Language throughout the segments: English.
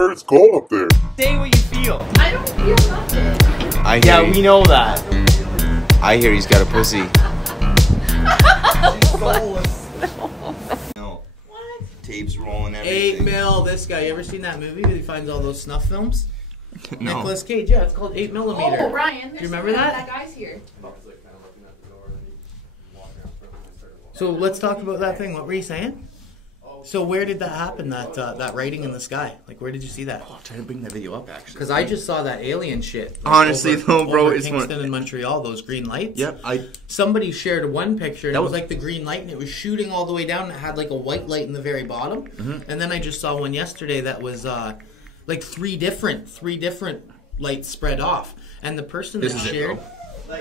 heard it's cold up there. Say what you feel. I don't feel nothing. Yeah, we know that. I hear he's got a pussy. No. What? Tapes rolling everything. 8 mil. This guy. You ever seen that movie where he finds all those snuff films? No. Nicolas Cage. Yeah, it's called 8 millimeter. Oh, Ryan. Do you remember that? That guy's here. So let's talk about that thing. What were you saying? So where did that happen? That writing in the sky. Like, where did you see that? I'll try to bring that video up actually. Because I just saw that alien shit. Like, Honestly, though, bro, over it's Kingston one. and Montreal. Those green lights. Yep, Somebody shared one picture, and That it was was- like the green light, and it was shooting all the way down, and it had like a white light in the very bottom. Mm-hmm. And then I just saw one yesterday that was like three different lights spread off. And the person This that is it, shared. bro.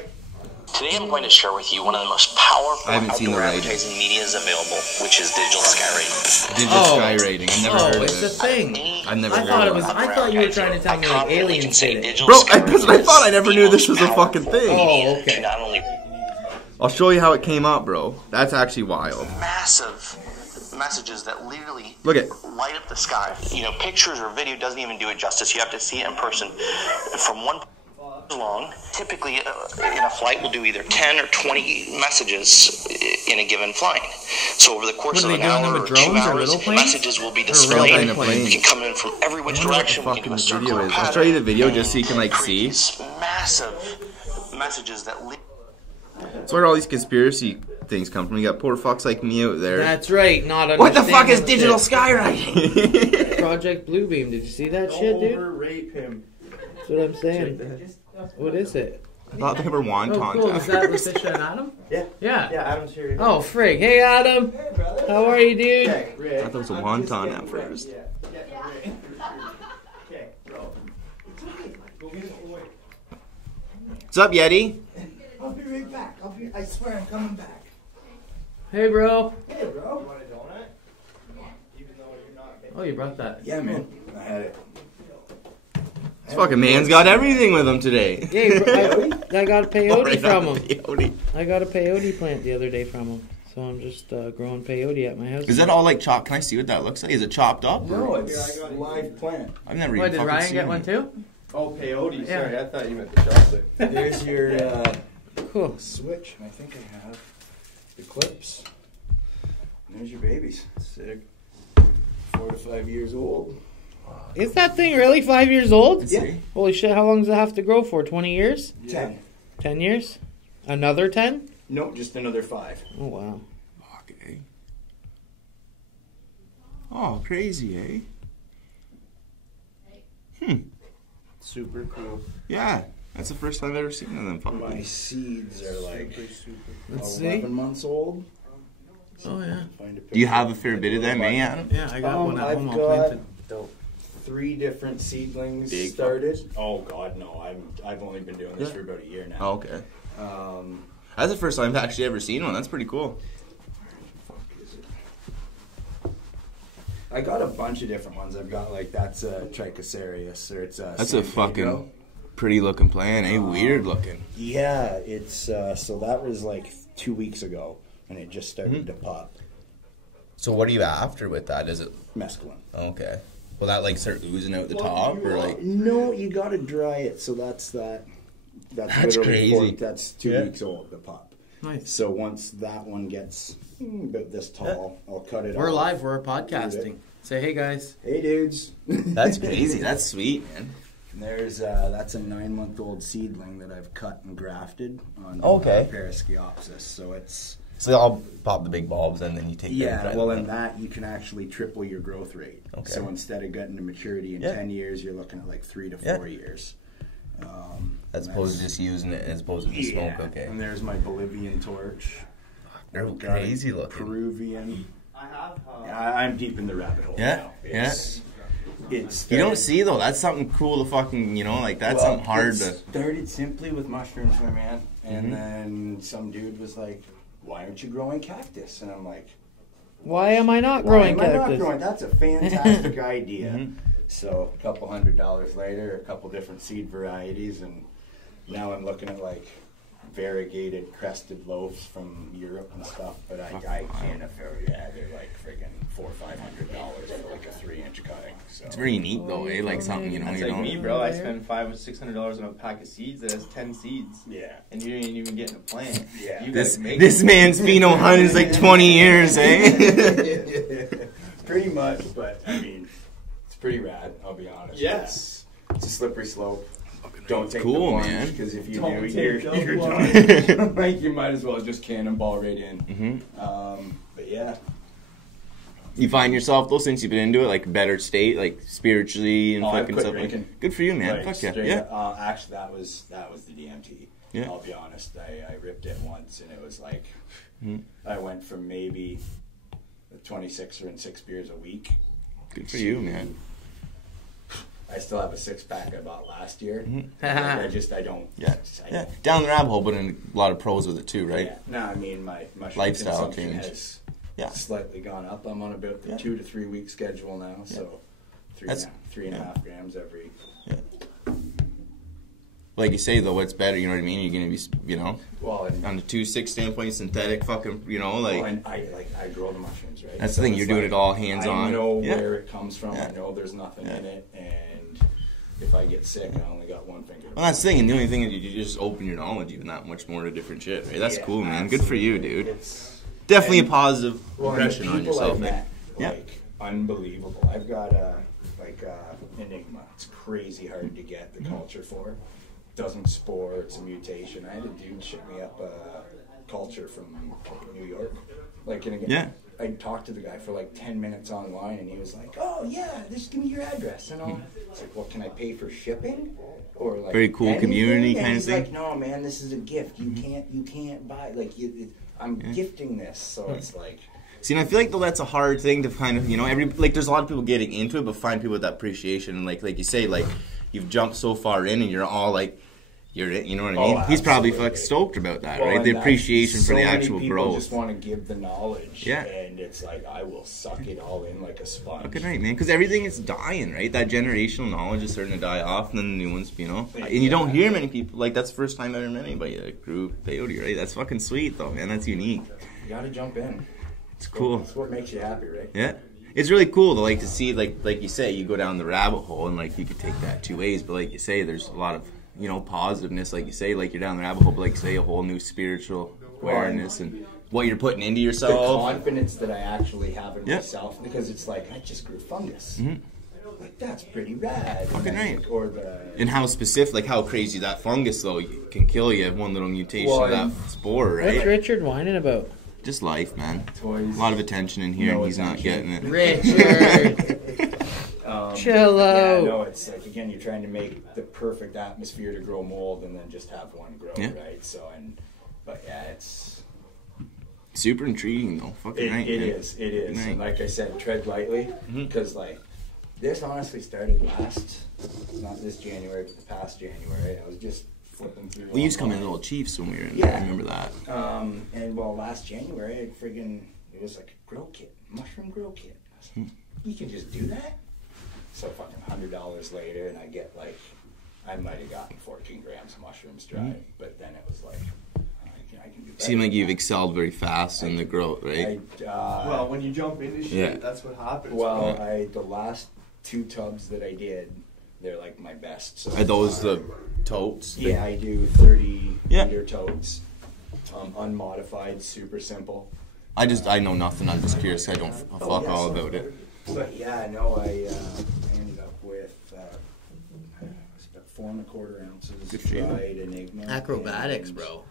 Today I'm going to share with you one of the most powerful I haven't seen the outdoor rating. advertising media is available, which is digital sky rating. Digital Oh. sky rating. I've never heard of It's a it. thing. I've never I heard thought of it was. it. I thought you were trying to tell me like aliens did it. Bro, that's what I thought. I never knew this was a fucking thing. Oh, okay. Not only I'll show you how it came up, bro. That's actually wild. massive messages that literally Look at. light up the sky. You know, pictures or video doesn't even do it justice. You have to see it in person. From one long, typically in a flight will do either 10 or 20 messages in a given flight. So over the course What, of are an they doing them hour with or 2 drones or hours, little the planes? messages will be Or displayed. real in a plane? You can come in from every which I wonder what the direction. We can fucking do a circle video is. I'll pattern show you the video just so you and can like create see. these massive messages that That's where all these conspiracy things come from. You got poor fucks like me out there. That's right. Not What the fuck is understanding digital shit. sky writing? Project Bluebeam. Did you see that shit, dude? Overrate him. That's what I'm saying. What is it? I thought they were Oh, wontons. cool. Is that Letitia and Adam? Yeah. Yeah. Yeah, Adam's here. Oh, frig. Hey, Adam. How are you, dude? Okay, Rick. I thought it was a wonton at first. Okay, bro. What's up, Yeti? I'll be right back. I swear I'm coming back. Hey, bro. Hey, bro. Want a donut? Even though you're not. Oh, you brought that. Yeah, man. I had it. This fucking man's got everything with him today. Hey, I got a peyote Right from on him. the peyote. I got a peyote plant the other day from him. So I'm just growing peyote at my house. Is that all like chopped? Can I see what that looks like? Is it chopped up? No, it's live plant. I've never Why, even did fucking Ryan seen get it. one too? Oh, peyote. Yeah. Sorry, I thought you meant the chocolate. There's your Cool. switch. I think I have the clips. And there's your babies. Sick. 4 to 5 years old. Is that thing really 5 years old? Let's Yeah. see. Holy shit, how long does it have to grow for? 20 years? 10. 10 years? Another 10? Nope, just another 5. Oh, wow. Okay. Oh, crazy, eh? Super cool. Yeah. That's the first time I've ever seen one of them My fucking. seeds are like Let's 11 see. months old. Oh, yeah. Find a Do you picture. have a fair bit of them, eh, Adam? Yeah, I got one at I've home all got planted. 3 different seedlings Big started. Oh God, no! I've only been doing this for about a year now. Oh, okay. Um, That's the first time I've actually ever seen one. That's pretty cool. I got a bunch of different ones. I've got like that's a Trichocereus, or it's a. That's San a fucking Pedro. pretty looking plant, eh? Weird looking. Yeah, it's so that was like 2 weeks ago, and it just started to pop. So what are you after with that? Is it Mescaline. okay? Will that like start oozing out the top, or like? No, you got to dry it. So that's that. That's literally crazy. That's 2 weeks old. The pop. Nice. So once that one gets about this tall, I'll cut it. We're off. live. We're podcasting. Say, hey, guys. Hey, dudes. That's crazy. That's sweet, man. And there's that's a 9-month-old seedling that I've cut and grafted on Okay. Paraschiopsis. So it's So I'll pop the big bulbs and then you take them and dry well, them in out. that you can actually triple your growth rate. Okay. So instead of getting to maturity in Yeah. 10 years, you're looking at like 3 to Yeah. 4 years. As opposed to just using it as opposed to just smoke. Okay. And there's my Bolivian torch. They're I've got a crazy looking. Peruvian. I have. I'm deep in the rabbit hole Yeah, now. yeah. It's You don't see though. That's something cool to fucking, you know, like that's something hard it to. started simply with mushrooms, my man. And Mm-hmm. then some dude was like, why aren't you growing cactus? And I'm like, Why am I not why growing am I not cactus? growing? That's a fantastic idea. Mhm. So a couple $100 later, a couple different seed varieties, and now I'm looking at like variegated crested loaves from Europe and stuff. But I can't afford it. Yeah, they're like friggin' $400 or $500 for like a 3-inch cutting. So It's very unique though, eh? Like something, you know, That's you like don't. me, bro. I spend $500 or $600 on a pack of seeds that has 10 seeds. yeah, And you ain't even getting a plant. Yeah. You This gotta make this it. man's pheno hunt is like 20 years, eh? pretty much. But I mean, it's pretty rad. I'll be honest. Yeah. It's a slippery slope. Don't take Cool, the plunge, man. because if you Don't do, take you're the done. Like you might as well just cannonball right in. But yeah, You find yourself though, since you've been into it, like a better state, like spiritually and Oh, I fucking quit stuff like. drinking. Good for you, man. Like, Fuck yeah, straight yeah. up. Actually, that was the DMT. Yeah. I'll be honest. I ripped it once, and it was like Mhm. I went from maybe 26 or 6 beers a week. Good for you, man. I still have a 6-pack I bought last year. Mhm. I don't. Yeah, I yeah. don't- Down the rabbit hole, but in a lot of pros with it too, right? Yeah. No, I mean my Lifestyle consumption change. has Yeah. slightly gone up. I'm on about the Yeah. 2 to 3 week schedule now, so That's- 3.5 grams every. Like you say though, what's better? You know what I mean? You're gonna be, you know, Well, and, on the 2.6 standpoint, synthetic, fucking, you know, like. well, and I grow the mushrooms, right? That's the thing, it's you're doing it all hands-on. I know Yeah. where it comes from. Yeah. I know there's nothing Yeah. in it, and if I get sick, I only got one finger. Well, that's the thing, and the only thing is you just open your knowledge even that much more to different shit, right? That's Yeah, cool, man. Good for you, absolutely. dude. It's Definitely and- a positive well, and impression on people yourself, I've man. met, Yeah. like unbelievable. I've got a Enigma. It's crazy hard to get the culture for. Doesn't spore. It's a mutation. I had a dude ship me up a culture from New York. Like, and again, Yeah. I talked to the guy for like 10 minutes online, and he was like, "Oh yeah, just give me your address." And it's like, "Well, can I pay for shipping?" Or like Very cool anything? community And kind of he's thing. Like, "No, man, this is a gift. You can't buy. Like, I'm gifting this." So it's like. See, and I feel like though that's a hard thing to kind of, you know, there's a lot of people getting into it, but find people with that appreciation, and like you say, like you've jumped so far in, and you're all like, you know what I mean? Oh, He's probably absolutely. fucking stoked about that, Well, right? and The that- appreciation for so the many actual people growth. just want to give the knowledge, Yeah. and it's like I will suck it all in like a sponge. Fucking right, man. Because everything is dying, right? That generational knowledge is starting to die off, and then the new ones, you know. And you don't hear many people like that's the first time I ever met anybody that grew peyote, right? That's fucking sweet, though, man. That's unique. You got to jump in. It's cool. It's what makes you happy, right? Yeah. It's really cool to like to see like you say, you go down the rabbit hole and like you could take that 2 ways, but like you say, there's a lot of, you know, positiveness, like you say, like you're down the rabbit hole, but like you say, a whole new spiritual awareness and what you're putting into The yourself. confidence that I actually have in Yeah. myself, because it's like I just grew fungus. Mhm. Like that's pretty rad. Fucking right. Or the And how specific, like how crazy that fungus though can kill you, one little mutation Well, of that and- spore, What's right? Richard whining about? Just life, man. toys. A lot of attention in here, No and he's not attention. getting it. Richard! Chill Yeah, out. no, it's like again, you're trying to make the perfect atmosphere to grow mold, and then just have one grow, Yeah. right? So, but yeah, it's. Super intriguing though. Fucking right. It man. is. It is. Right. And like I said, tread lightly, Mhm. because like this honestly started not this January, but the past January. I was just flipping through. We used to come in online. little Chiefs when we were in Yeah. there. I remember that. And well, last January, it was like a grow kit, mushroom grow kit. I was like, you can just do that. So fucking $100 later, and I get like, I might have gotten 14 grams of mushrooms dried, but then it was like, I can do better. Seemed like you've excelled very fast in the growth, right? Well, when you jump into shit, Yeah. that's what happens. Well, the last 2 tubs that I did, they're like my best. So Are those far. the totes? Yeah, I do 30 Yeah. liter totes, unmodified, super simple. I know nothing. I'm just curious. I don't fuck all about it. But yeah, no, I ended up with it's about 4 1/4 ounces Good for you. dried Enigma. Acrobatics, and bro.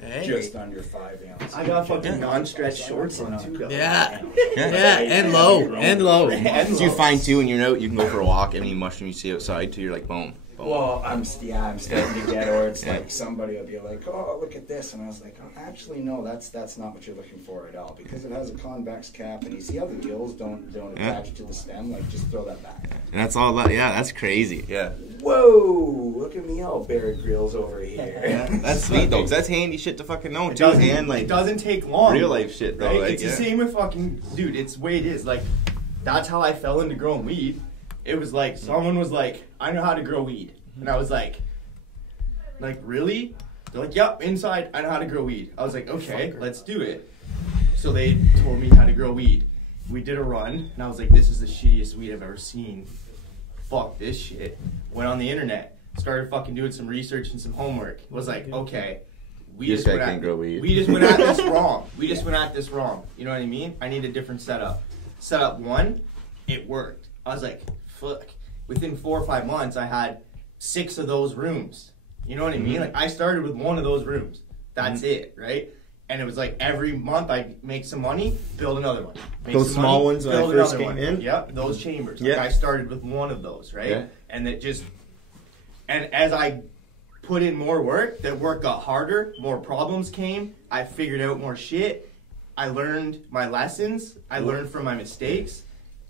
Hey. Just under 5 ounces. I got fucking Yeah. non-stretch shorts on too, guys. Yeah. Yeah. Yeah, and low. And low. So you find too when you're out, you can go for a walk. Any mushroom you see outside, too, you're like, boom. boom. Well, I'm starting to get, or it's Yeah. like somebody will be like, "Oh, look at this," and I was like, "Oh, actually, no, that's not what you're looking for at all, because it has a convex cap, and you see how the gills don't Yeah. attach to the stem. Like, just throw that back." And that's all that. Yeah, that's crazy. Yeah. Whoa! Look at me, all Bear Grylls over here. That's sweet though, 'cause that's handy shit to fucking know It too, and like it doesn't take long. real life shit though. Right? Like, It's yeah. the same with fucking dude. It's the way it is. Like that's how I fell into growing weed. It was like someone was like, "I know how to grow weed," and I was like, really? They're like, "Yep, inside, I know how to grow weed." I was like, "Okay, let's do it." So they told me how to grow weed. We did a run, and I was like, "This is the shittiest weed I've ever seen." fuck this shit. Went on the internet, started fucking doing some research and some homework. Was like, okay, we just went at this wrong. We just went at this wrong. You know what I mean? I need a different setup. Setup 1, it worked. I was like, fuck. Within 4 or 5 months, I had 6 of those rooms. You know what I mean? Like, I started with 1 of those rooms. That's it, right? And it was like every month I make some money, build another one. Those small ones when I first came in? Yep, those chambers. Like, I started with 1 of those, right? Yeah. And as I put in more work, the work got harder, more problems came, I figured out more shit, I learned my lessons, I learned from my mistakes,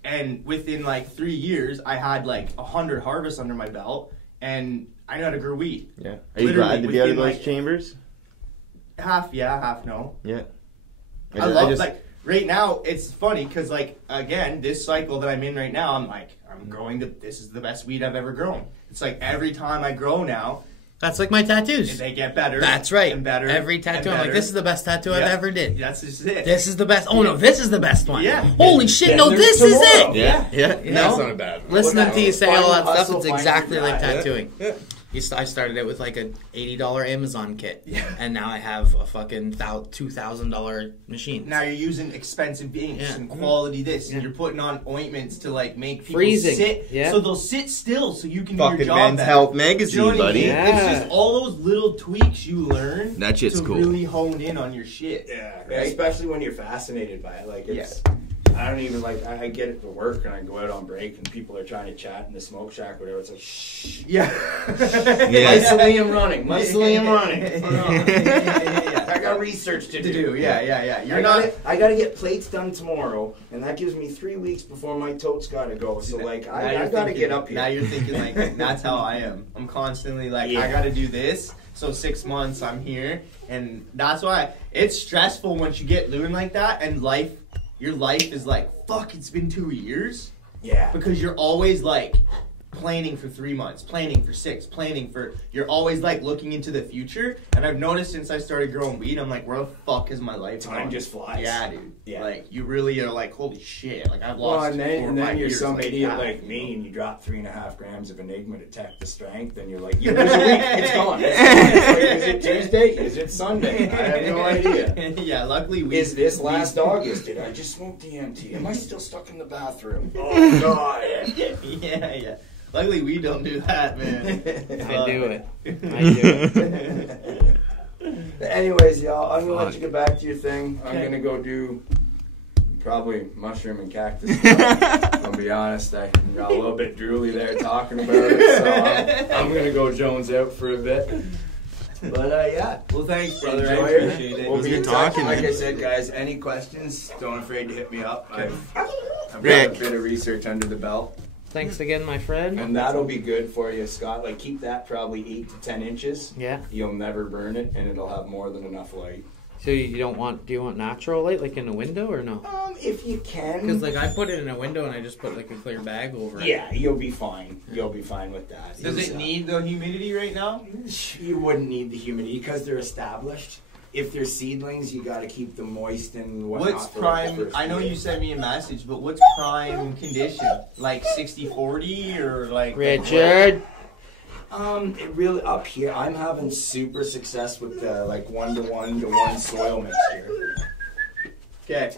and within like 3 years, I had like 100 harvests under my belt, and I know how to grow weed. Yeah. Are you glad to be out of those chambers? Half yeah, half no. Yeah. I love, like, right now, it's funny, because, like, again, this cycle that I'm in right now, I'm like, I'm growing this is the best weed I've ever grown. It's like, every time I grow now, that's like my tattoos. they get better. That's right. And better. Every tattoo, I'm like, this is the best tattoo I've ever did. That's just it. This is the best. Oh, no, this is the best one. Yeah. Holy shit, no, this is it. Yeah. You know? That's not a bad one. Listening to you say all that stuff, it's hustle, exactly like find tattooing. Yeah. I started it with like a $80 Amazon kit, and now I have a fucking $2,000 machine. Now you're using expensive inks and quality this, and you're putting on ointments to like make people freezing sit, so they'll sit still, so you can fucking do your job Men's better. Health magazine, You know what I buddy. mean? Yeah. It's just all those little tweaks you learn. That shit's to cool. really hone in on your shit. Yeah, Right? especially when you're fascinated by it. Like, it's, I don't even, like, I get it to work and I go out on break and people are trying to chat in the smoke shack or whatever. It's like, shh. Yeah. Mausoleum running. Mausoleum running. Yeah. I got research to do. Yeah. I gotta get plates done tomorrow, and that gives me 3 weeks before my totes gotta go. So, like, I gotta get up here. Now you're thinking, like, that's how I am. I'm constantly like, I gotta do this. So 6 months I'm here. And that's why it's stressful once you get doing like that, and your life is like, fuck, it's been 2 years. Yeah. Because you're always like planning for 3 months, planning for 6, you're always like looking into the future. And I've noticed since I started growing weed, I'm like, where the fuck is my life? Time just flies. Yeah, dude. Yeah. Like, you really are like, holy shit. Like, I've Well, lost and 4 or 5 then you're years some like idiot that. like me, and you drop 3.5 grams of Enigma to tech the strength, and you're like, you lose a week, it's gone. Is it Tuesday? Is it Sunday? I have no idea. Yeah, luckily Is this last August? Did I just smoke DMT? Am I still stuck in the bathroom? Oh, God. Yeah. Luckily, we don't do that, man. I do it. Anyways, y'all, I'm gonna let you get back to your thing. I'm gonna go do probably mushroom and cactus stuff. I'll be honest, I got a little bit drooly there talking about it, so I'm gonna go Jones out for a bit. But yeah. Well, thanks, brother. Enjoy I it. appreciate it. We'll be good in touch. talking, Like man. I said, guys, any questions, don't afraid to hit me up. I've got Rick. a bit of research under the belt. Thanks again, my friend. And that'll be good for you, Scott. Like, keep that probably 8 to 10 inches. Yeah. You'll never burn it, and it'll have more than enough light. So do you want natural light, like in a window, or no? If you can. Because like I put it in a window and I just put like a clear bag over it. Yeah, you'll be fine. You'll be fine with that. Does It's, it need the humidity right now? You wouldn't need the humidity because they're established. If they're seedlings, you got to keep them moist and whatnot. What's for, like, the prime? first I know year. you sent me a message, but what's prime condition? Like 60-40 or like Richard. It really up here. I'm having super success with the like 1-to-1 soil mixture. Okay.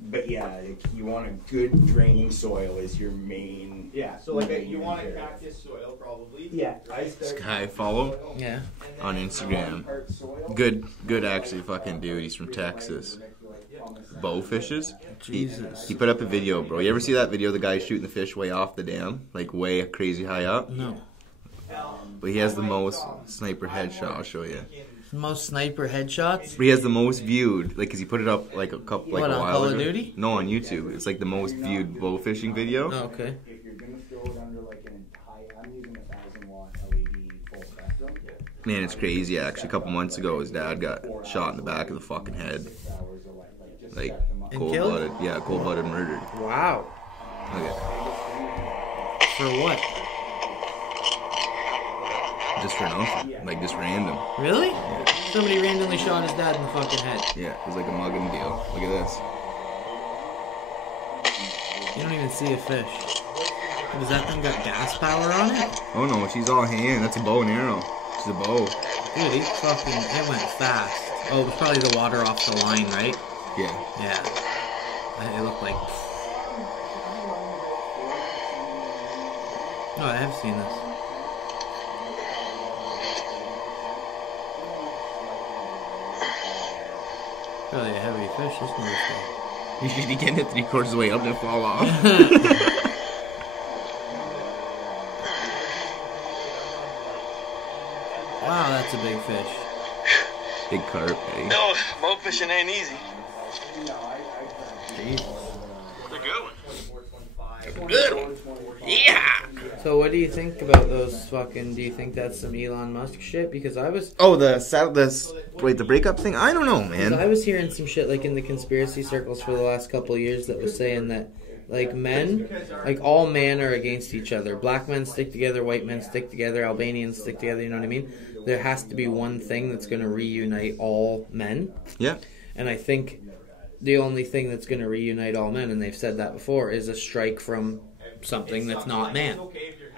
But yeah, like, you want a good draining soil is your main. Yeah. So like you want a cactus soil probably. Yeah. Sky follow Yeah. on Instagram. Good actually fucking dude. He's from Texas. Bow fishes. Jesus. He put up a video, bro. You ever see that video of the guy shooting the fish way off the dam? Like way crazy high up? No. But he has the most sniper headshot. I'll show you. Most sniper headshots. But he has the most viewed, like, cause he put it up like a couple, like What, a on while Call of ago. Duty? No, on YouTube. It's like the most viewed bow fishing video. Oh, okay. If you're gonna throw it under like an I'm using a 1,000-watt LED full spectrum. Man, it's crazy. Actually, a couple months ago, his dad got shot in the back of the fucking head. Like And cold-blooded. Yeah, cold-blooded murdered. Wow. Okay. For what? Just for nothing. Like just random. Really? Somebody randomly shot his dad in the fucking head. Yeah, it was like a mugging deal. Look at this. You don't even see a fish. Does that thing got gas power on it? Oh no, she's all hand. That's a bow and arrow. She's a bow. Dude, it went fast. Oh, it was probably the water off the line, right? Yeah. Yeah. It looked like... Oh, I have seen this. Really a heavy fish, this motherfucker. You should be getting it 3/4 of the way up and fall off. Wow, that's a big fish. Big carp, eh? No, boat fishing ain't easy. Jeez. They're good ones. Good one. Yeah. So what do you think about those fucking, do you think that's some Elon Musk shit? Because I was... Oh, the breakup thing? I don't know, man. I was hearing some shit like in the conspiracy circles for the last couple of years that was saying that like men, like all men are against each other. Black men stick together, white men stick together, Albanians stick together, you know what I mean? There has to be one thing that's going to reunite all men. Yeah. And I think the only thing that's going to reunite all men, and they've said that before, is a strike from something that's not man.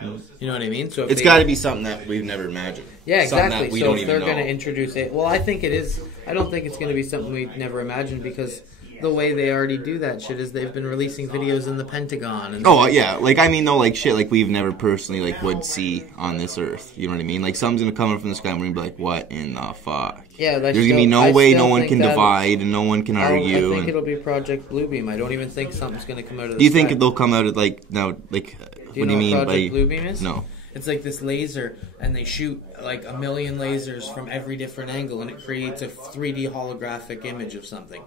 You know what I mean? So if It's got to be something that we've never imagined. Yeah, Something exactly. that we So don't if even they're going to know. introduce it, well, I think it is. I don't think it's going to be something we've never imagined because the way they already do that shit is they've been releasing videos in the Pentagon. And Oh yeah, like I mean, no, like shit, like we've never personally like would see on this earth. You know what I mean? Like something's gonna come up from the sky, and we're gonna be like, "What in the fuck?" Yeah, there's gonna be no way no one can divide and no one can argue. I think and it'll be Project Bluebeam. I don't even think something's going to come out of the do you think sky. they'll come out at like now? Like, what do you know mean what Project by Bluebeam is? no? It's like this laser, and they shoot like 1 million lasers from every different angle, and it creates a 3D holographic image of something.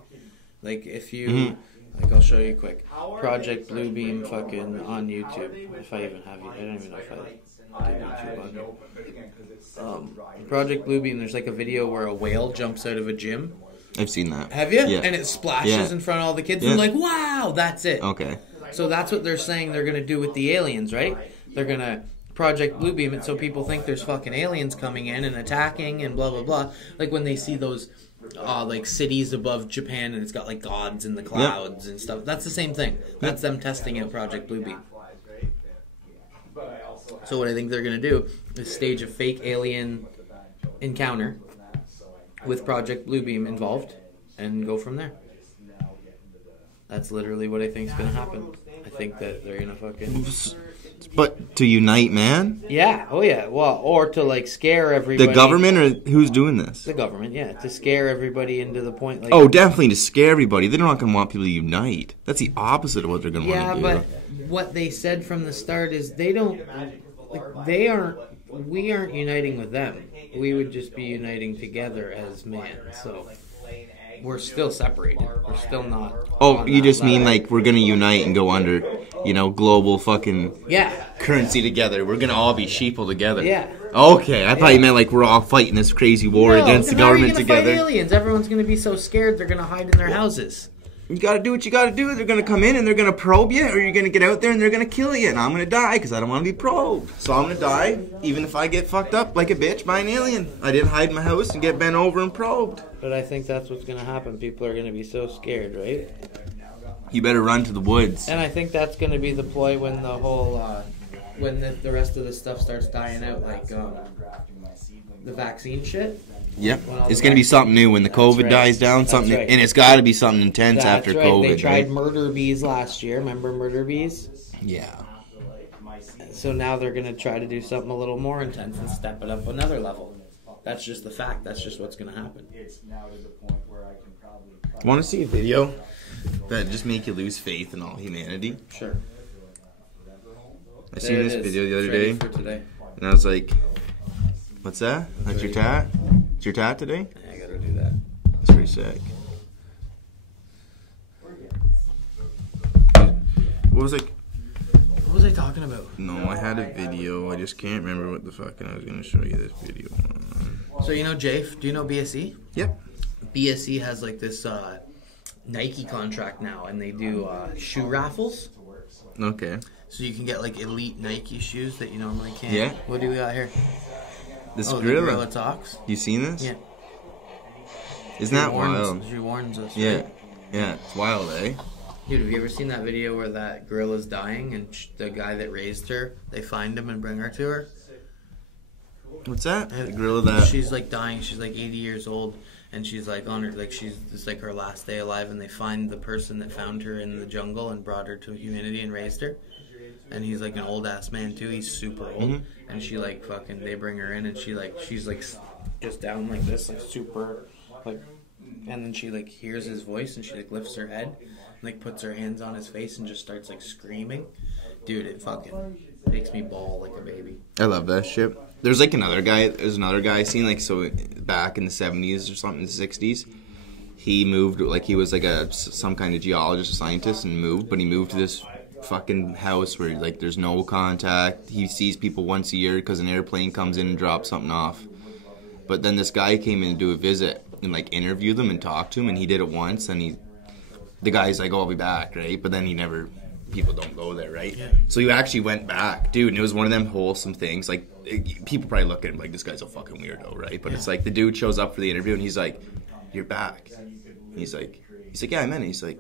Like if you, like I'll show you quick. Project Bluebeam, fucking on YouTube. If I even have you, I don't even know if I did YouTube on here. Project Bluebeam. There's like a video where a whale jumps out of a gym. I've seen that. Have you? Yeah. And it splashes Yeah. in front of all the kids, Yeah. and like, wow, that's it. Okay. So that's what they're saying they're gonna do with the aliens, right? They're gonna Project Bluebeam it so people think there's fucking aliens coming in and attacking and blah blah blah. Like when they see those like cities above Japan and it's got like gods in the clouds and stuff. That's the same thing. That's them testing out Project Bluebeam. So what I think they're gonna do is stage a fake alien encounter with Project Bluebeam involved and go from there. That's literally what I think is gonna happen. I think that they're gonna fucking... But to unite, man? Yeah, oh yeah, well, or to like scare everybody. The government or who's doing this? The government, yeah, to scare everybody into the point like... Oh, definitely to scare everybody. They're not going to want people to unite. That's the opposite of what they're going to Yeah, want to do. but what they said from the start is they don't... Like, they aren't... We aren't uniting with them. We would just be uniting together as man, so... We're still separated. We're still not... Oh, you just mean like we're going to unite and go under, you know, global fucking Yeah. currency together. We're going to all be sheeple together. Yeah. Okay, I thought you meant like we're all fighting this crazy war against the how are you government gonna together. Fight aliens? Everyone's going to be so scared they're going to hide in their houses. You got to do what you got to do. They're going to come in and they're going to probe you, or you're going to get out there and they're going to kill you. And I'm going to die because I don't want to be probed. So I'm going to die even if I get fucked up like a bitch by an alien. I didn't hide in my house and get bent over and probed. But I think that's what's going to happen. People are going to be so scared, right? You better run to the woods. And I think that's going to be the ploy when the whole, when the rest of the stuff starts dying out, like the vaccine shit. Yep. It's going to be something new when the COVID dies down, something, right. and it's got to be something intense That's after right. COVID. They tried right? murder bees last year. Remember murder bees? Yeah. So now they're going to try to do something a little more intense and step it up another level. That's just the fact. That's just what's going to happen. Want to see a video that just make you lose faith in all humanity? Sure. I seen this video the other day, For today. and I was like, "What's that? That's your tat? It's your tat today? I got to do that. That's pretty sick." What was like? What was I talking about? No, I had a video. I just can't remember what the fucking I was gonna show you this video on. So you know Jafe? Do you know BSE? Yep. BSE has like this Nike contract now, and they do shoe raffles. Okay. So you can get like elite Nike shoes that you normally can't. Yeah. What do we got here? This The gorilla. Gorilla Talks. You seen this? Yeah. Isn't that She warns- wild? She warns us. Yeah. Right? Yeah. It's wild, eh? Dude, have you ever seen that video where that gorilla's dying and the guy that raised her, they find him and bring her to her? What's that? And The gorilla that... She's like dying. She's like 80 years old, and she's like on her, like it's like her last day alive, and they find the person that found her in the jungle and brought her to humanity and raised her. And he's like an old ass man too. He's super old, and she like fucking. They bring her in, and she's like just down like this, like super, like, and then she like hears his voice, and she like lifts her head, and, like puts her hands on his face, and just starts like screaming. Dude, it fucking makes me bawl like a baby. I love that shit. There's like another guy. There's another guy I seen, like, so back in the 70s or something, the 60s. He moved, like, he was like some kind of geologist or scientist, and moved, but he moved to this fucking house where like there's no contact. He sees people once a year because an airplane comes in and drops something off. But then this guy came in to do a visit and like interview them and talk to him, and he did it once, and the guy's like, "Oh, I'll be back," right? But then he never. People don't go there, right? Yeah. So he actually went back, dude, and it was one of them wholesome things. Like, people probably look at him like, this guy's a fucking weirdo, right? But it's like the dude shows up for the interview, and he's like, "You're back." And he's like, "Yeah, I'm in." And he's like,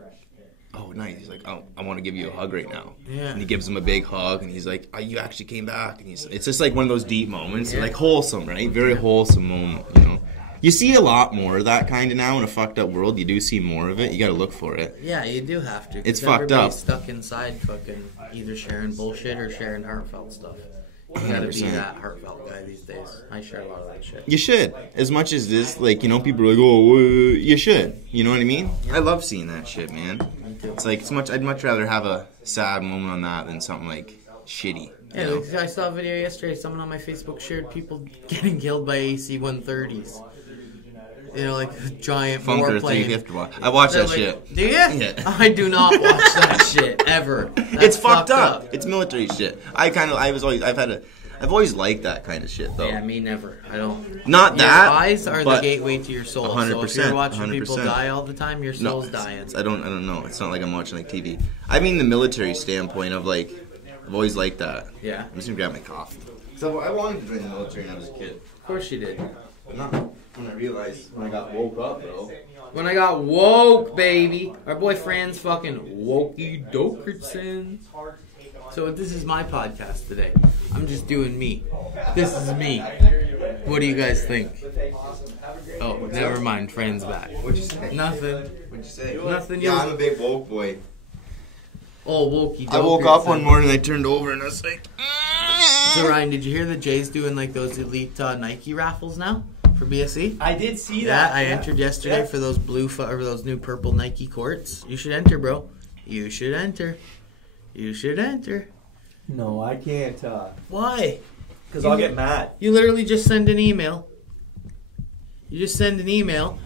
"Oh, nice." He's like, "Oh, I want to give you a hug right now." Yeah. And he gives him a big hug, and he's like, "Oh, you actually came back." And it's just like one of those deep moments, like wholesome, right? Very wholesome moment, you know. You see a lot more of that kind of now in a fucked up world. You do see more of it. You got to look for it. Yeah, you do have to. It's fucked up. Stuck inside, fucking either sharing bullshit or sharing heartfelt stuff. You gotta be that heartfelt guy these days. I share a lot of that shit. You should. As much as this, like, you know, people are like, "Oh, you should." You know what I mean? I love seeing that shit, man. It's like I'd much rather have a sad moment on that than something like shitty. Yeah, like, I saw a video yesterday. Someone on my Facebook shared people getting killed by AC-130s. You know, like giant Funker warplane. 350. I watch that shit. Do you? Yeah. I do not watch that shit ever. That's It's fucked up. It's military shit. I've always liked that kind of shit though. Yeah, me never. I don't. Not your that. Eyes are the gateway to your soul. 100%. So if you're watching 100%. people die all the time, your soul's dying. I don't know. It's not like I'm watching like TV. I mean the military standpoint of like, I've always liked that. Yeah. I'm just gonna grab my coffee. So I wanted to join the military when I was a kid. Of course you did. But not when I realized when I got woke up, bro. When I got woke, baby. Our boy Fran's fucking wokey dokerson. So this is my podcast today. I'm just doing me. This is me. What do you guys think? Oh, never mind. Fran's back. What'd you say? Nothing. What'd you say? Nothing. Yeah, I'm a big woke boy. Oh, wokey dokerson. I woke up one morning and I turned over and I was like... So Ryan, did you hear that Jay's doing like those elite Nike raffles now for BSC? I did see Yeah, that. I entered yesterday for those or those new purple Nike courts. You should enter, bro. You should enter. You should enter. No, I can't. Why? Because I'll get mad. You literally just send an email. You just send an email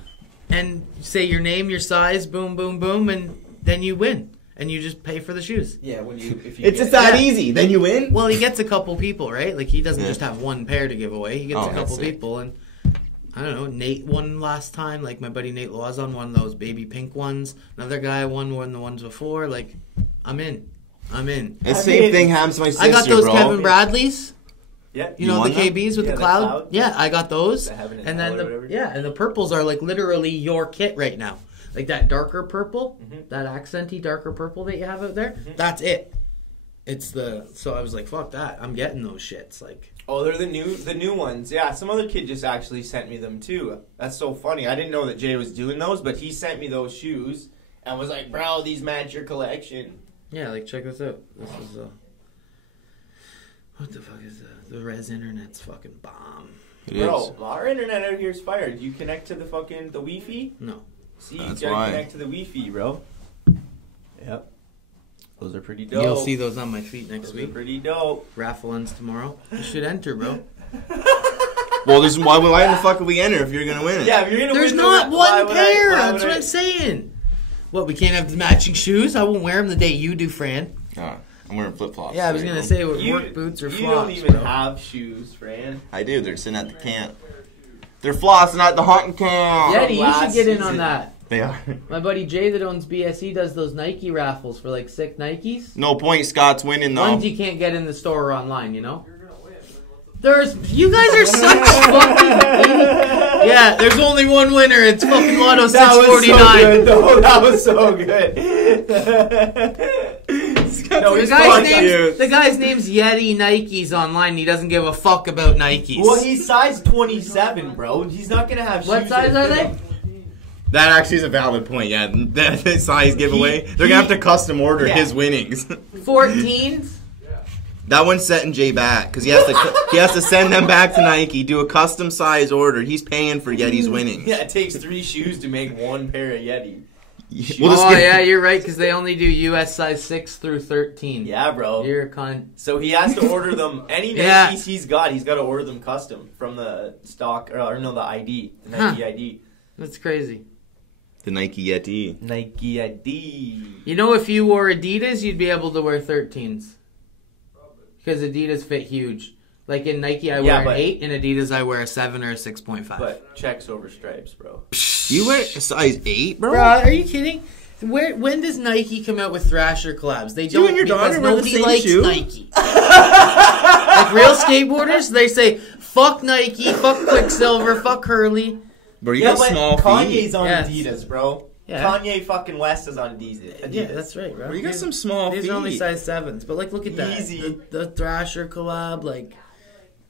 and say your name, your size, boom, boom, boom, and then you win. And you just pay for the shoes. Yeah, if you It's just that easy. Then you win? Well, he gets a couple people, right? Like, he doesn't just have one pair to give away. He gets a couple people, and I don't know, Nate won last time. Like, my buddy Nate Lawson won those baby pink ones. Another guy won one of the ones before. Like, I'm in. The same thing happens to my sister, I got those bro. Kevin Bradleys. Yeah. You know the won them? KBs with Yeah, the the cloud? cloud. Yeah, I got those. And then whatever. and the purples are like literally your kit right now. Like that darker purple, that accenty darker purple that you have out there. That's it. So I was like, fuck that. I'm getting those shits. Like, oh, they're the new ones. Yeah, some other kid just actually sent me them too. That's so funny. I didn't know that Jay was doing those, but he sent me those shoes and was like, "Bro, these match your collection." yeah, like check this out. This is what the fuck is that? The res internet's fucking bomb. Bro, our internet out here is fire. Do you connect to the Wi-Fi? No. See, That's you gotta why. connect to the Wi-Fi, bro. Yep. Those are pretty dope. You'll see those on my feet next Those week. are pretty dope. Raffle ends tomorrow. You should enter, bro. Well, why in the fuck would we enter if you're gonna win it? Yeah, if you're gonna There's win not one pair. That's what I I'm saying. What, we can't have the matching shoes? I won't wear them the day you do, Fran. I'm wearing flip flops. Yeah, I was gonna say work boots or flops. You don't even bro. have shoes, Fran. I do. They're sitting at the camp. They're flossing at the hunting camp. Yeti, you last should get in season. on that. They are. My buddy Jay that owns BSE does those Nike raffles for like sick Nikes. No point. Scott's winning though. Ones you can't get in the store or online, you know? You guys are such fucking idiots. Yeah, there's only one winner. It's fucking Lotto 649. That was so good. No, the guy's name's Yeti Nikes online. He doesn't give a fuck about Nikes. Well, he's size 27, bro. He's not gonna have shoes. What size are they? That actually is a valid point. Yeah, that size giveaway. They're gonna have to custom order his winnings. 14s. That one's setting Jay back because he has to send them back to Nike, do a custom size order. He's paying for Yeti's winnings. Yeah, it takes 3 shoes to make 1 pair of Yeti. Yeah, you're right because they only do US size 6 through 13. Yeah, bro. You're a cunt. So he has to order them. Any Nikes he's got to order them custom from the stock or no, the ID, the Nike ID. That's crazy. The Nike Yeti. Nike ID. You know, if you wore Adidas, you'd be able to wear 13s. Because Adidas fit huge. Like in Nike, I wear an 8. In Adidas, I wear a 7 or a 6.5. But checks over stripes, bro. You wear a size 8, bro? Bro, are you kidding? When does Nike come out with Thrasher collabs? They don't, and your daughter because wear the nobody same likes shoe? Nike. Like real skateboarders, they say, fuck Nike, fuck Quicksilver, fuck Hurley. Bro, you got small feet. Kanye's on Adidas, bro. Yeah. Kanye fucking West is on Adidas. Yeah, that's right, bro. Bro, you got some small feet. These are only size 7s, but like, look at that. Easy. The Thrasher collab, like.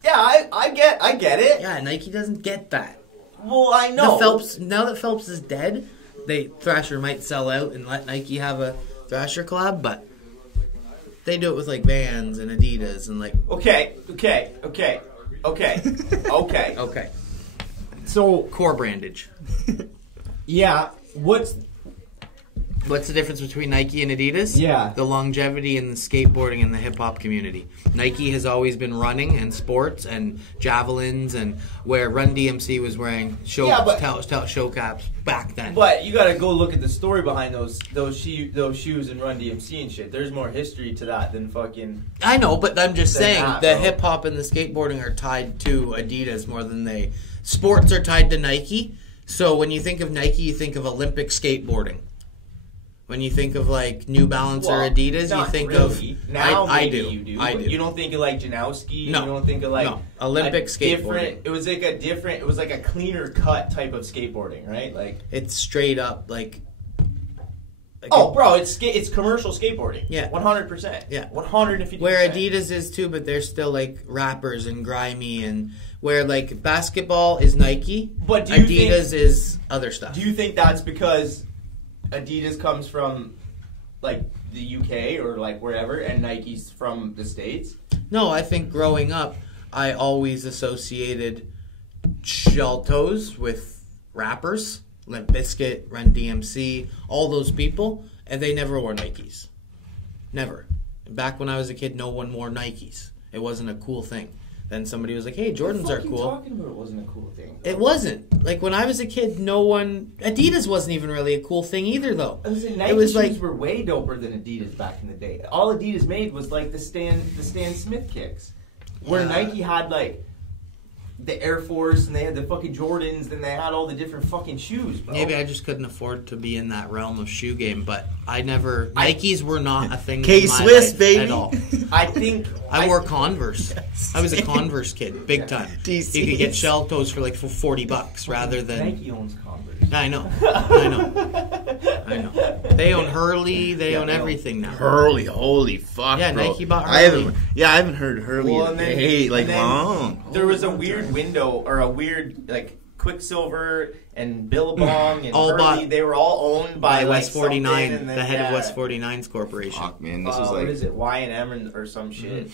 Yeah, I get it. Yeah, Nike doesn't get that. Well, I know. Now that Phelps is dead, Thrasher might sell out and let Nike have a Thrasher collab, but they do it with like Vans and Adidas and like. Okay. So core brandage. Yeah, what's the difference between Nike and Adidas? Yeah. The longevity in the skateboarding and the hip-hop community. Nike has always been running and sports and javelins and where Run DMC was wearing show caps back then. But you gotta go look at the story behind those shoes and Run DMC and shit. There's more history to that than fucking... I know, but I'm just saying the bro. hip-hop and the skateboarding are tied to Adidas more than they... Sports are tied to Nike. So when you think of Nike, you think of Olympic skateboarding. When you think of like New Balance or Adidas, you think really. of now I do. I do. You don't think of like Janowski. No. You don't think of like Olympic skateboarding. It was like a cleaner cut type of skateboarding, right? Like it's straight up like bro, it's commercial skateboarding. Yeah, 100%. Yeah, 150%. Where Adidas is too, but they're still like rappers and grimy and. Where like basketball is Nike, but Adidas is other stuff. Do you think that's because Adidas comes from like the UK or like wherever, and Nike's from the States? No, I think growing up, I always associated Shell Toes with rappers, Limp Bizkit, Run DMC, all those people, and they never wore Nikes. Never. Back when I was a kid, no one wore Nikes. It wasn't a cool thing. Then somebody was like, "Hey, Jordans are cool." Talking about it wasn't a cool thing. It wasn't. Like when I was a kid, Adidas wasn't even really a cool thing either, though. Nike shoes were way doper than Adidas back in the day. All Adidas made was like the Stan Smith kicks, where Nike had like the Air Force and they had the fucking Jordans, then they had all the different fucking shoes, bro. Maybe I just couldn't afford to be in that realm of shoe game, but Nikes were not a thing K-Swiss, baby. At all. I wore Converse. I was a Converse kid, big time. DCs. You could get shell toes for like $40 rather than... Nike owns Converse. I know. They own Hurley. They own everything now. Hurley, holy fuck, yeah, bro. Nike bought Hurley. I haven't heard Hurley long. There was a weird window, or a weird, like, Quicksilver and Billabong and Hurley. They were all owned by West 49, and then, the head of West 49's corporation. Fuck, man. This was like... What is it? Y&M or some shit.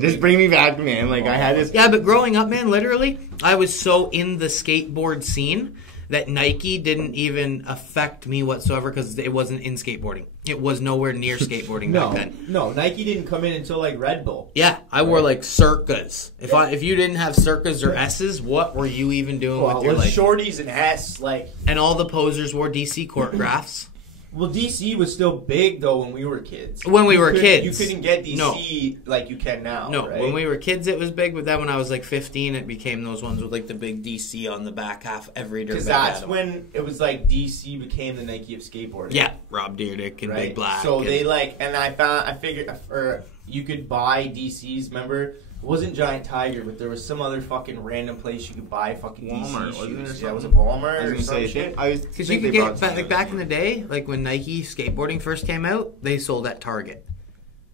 Just bring me back, man. Like, I had this... Yeah, but growing up, man, literally, I was so in the skateboard scene that Nike didn't even affect me whatsoever because it wasn't in skateboarding. It was nowhere near skateboarding back then. No, Nike didn't come in until like Red Bull. Yeah, I wore like Circas. If you didn't have Circas or S's, what were you even doing with your life? Shorties and S, like... And all the posers wore DC choreographs. Well, DC was still big, though, when we were kids. When we were kids. You couldn't get DC like you can now, No, right? When we were kids, it was big, but then when I was like 15, it became those ones with like the big DC on the back half every dirtbag. Because that's when it was like DC became the Nike of skateboarding. Yeah, Rob Dyrdek and Big Black. So they like, and I figured, or you could buy DCs, remember? wasn't Giant Tiger, but there was some other fucking random place you could buy fucking Walmart, DC wasn't shoes. there Yeah, was it something? Walmart I was or gonna some say, shit? Because you could get back in the day, like when Nike skateboarding first came out, they sold at Target.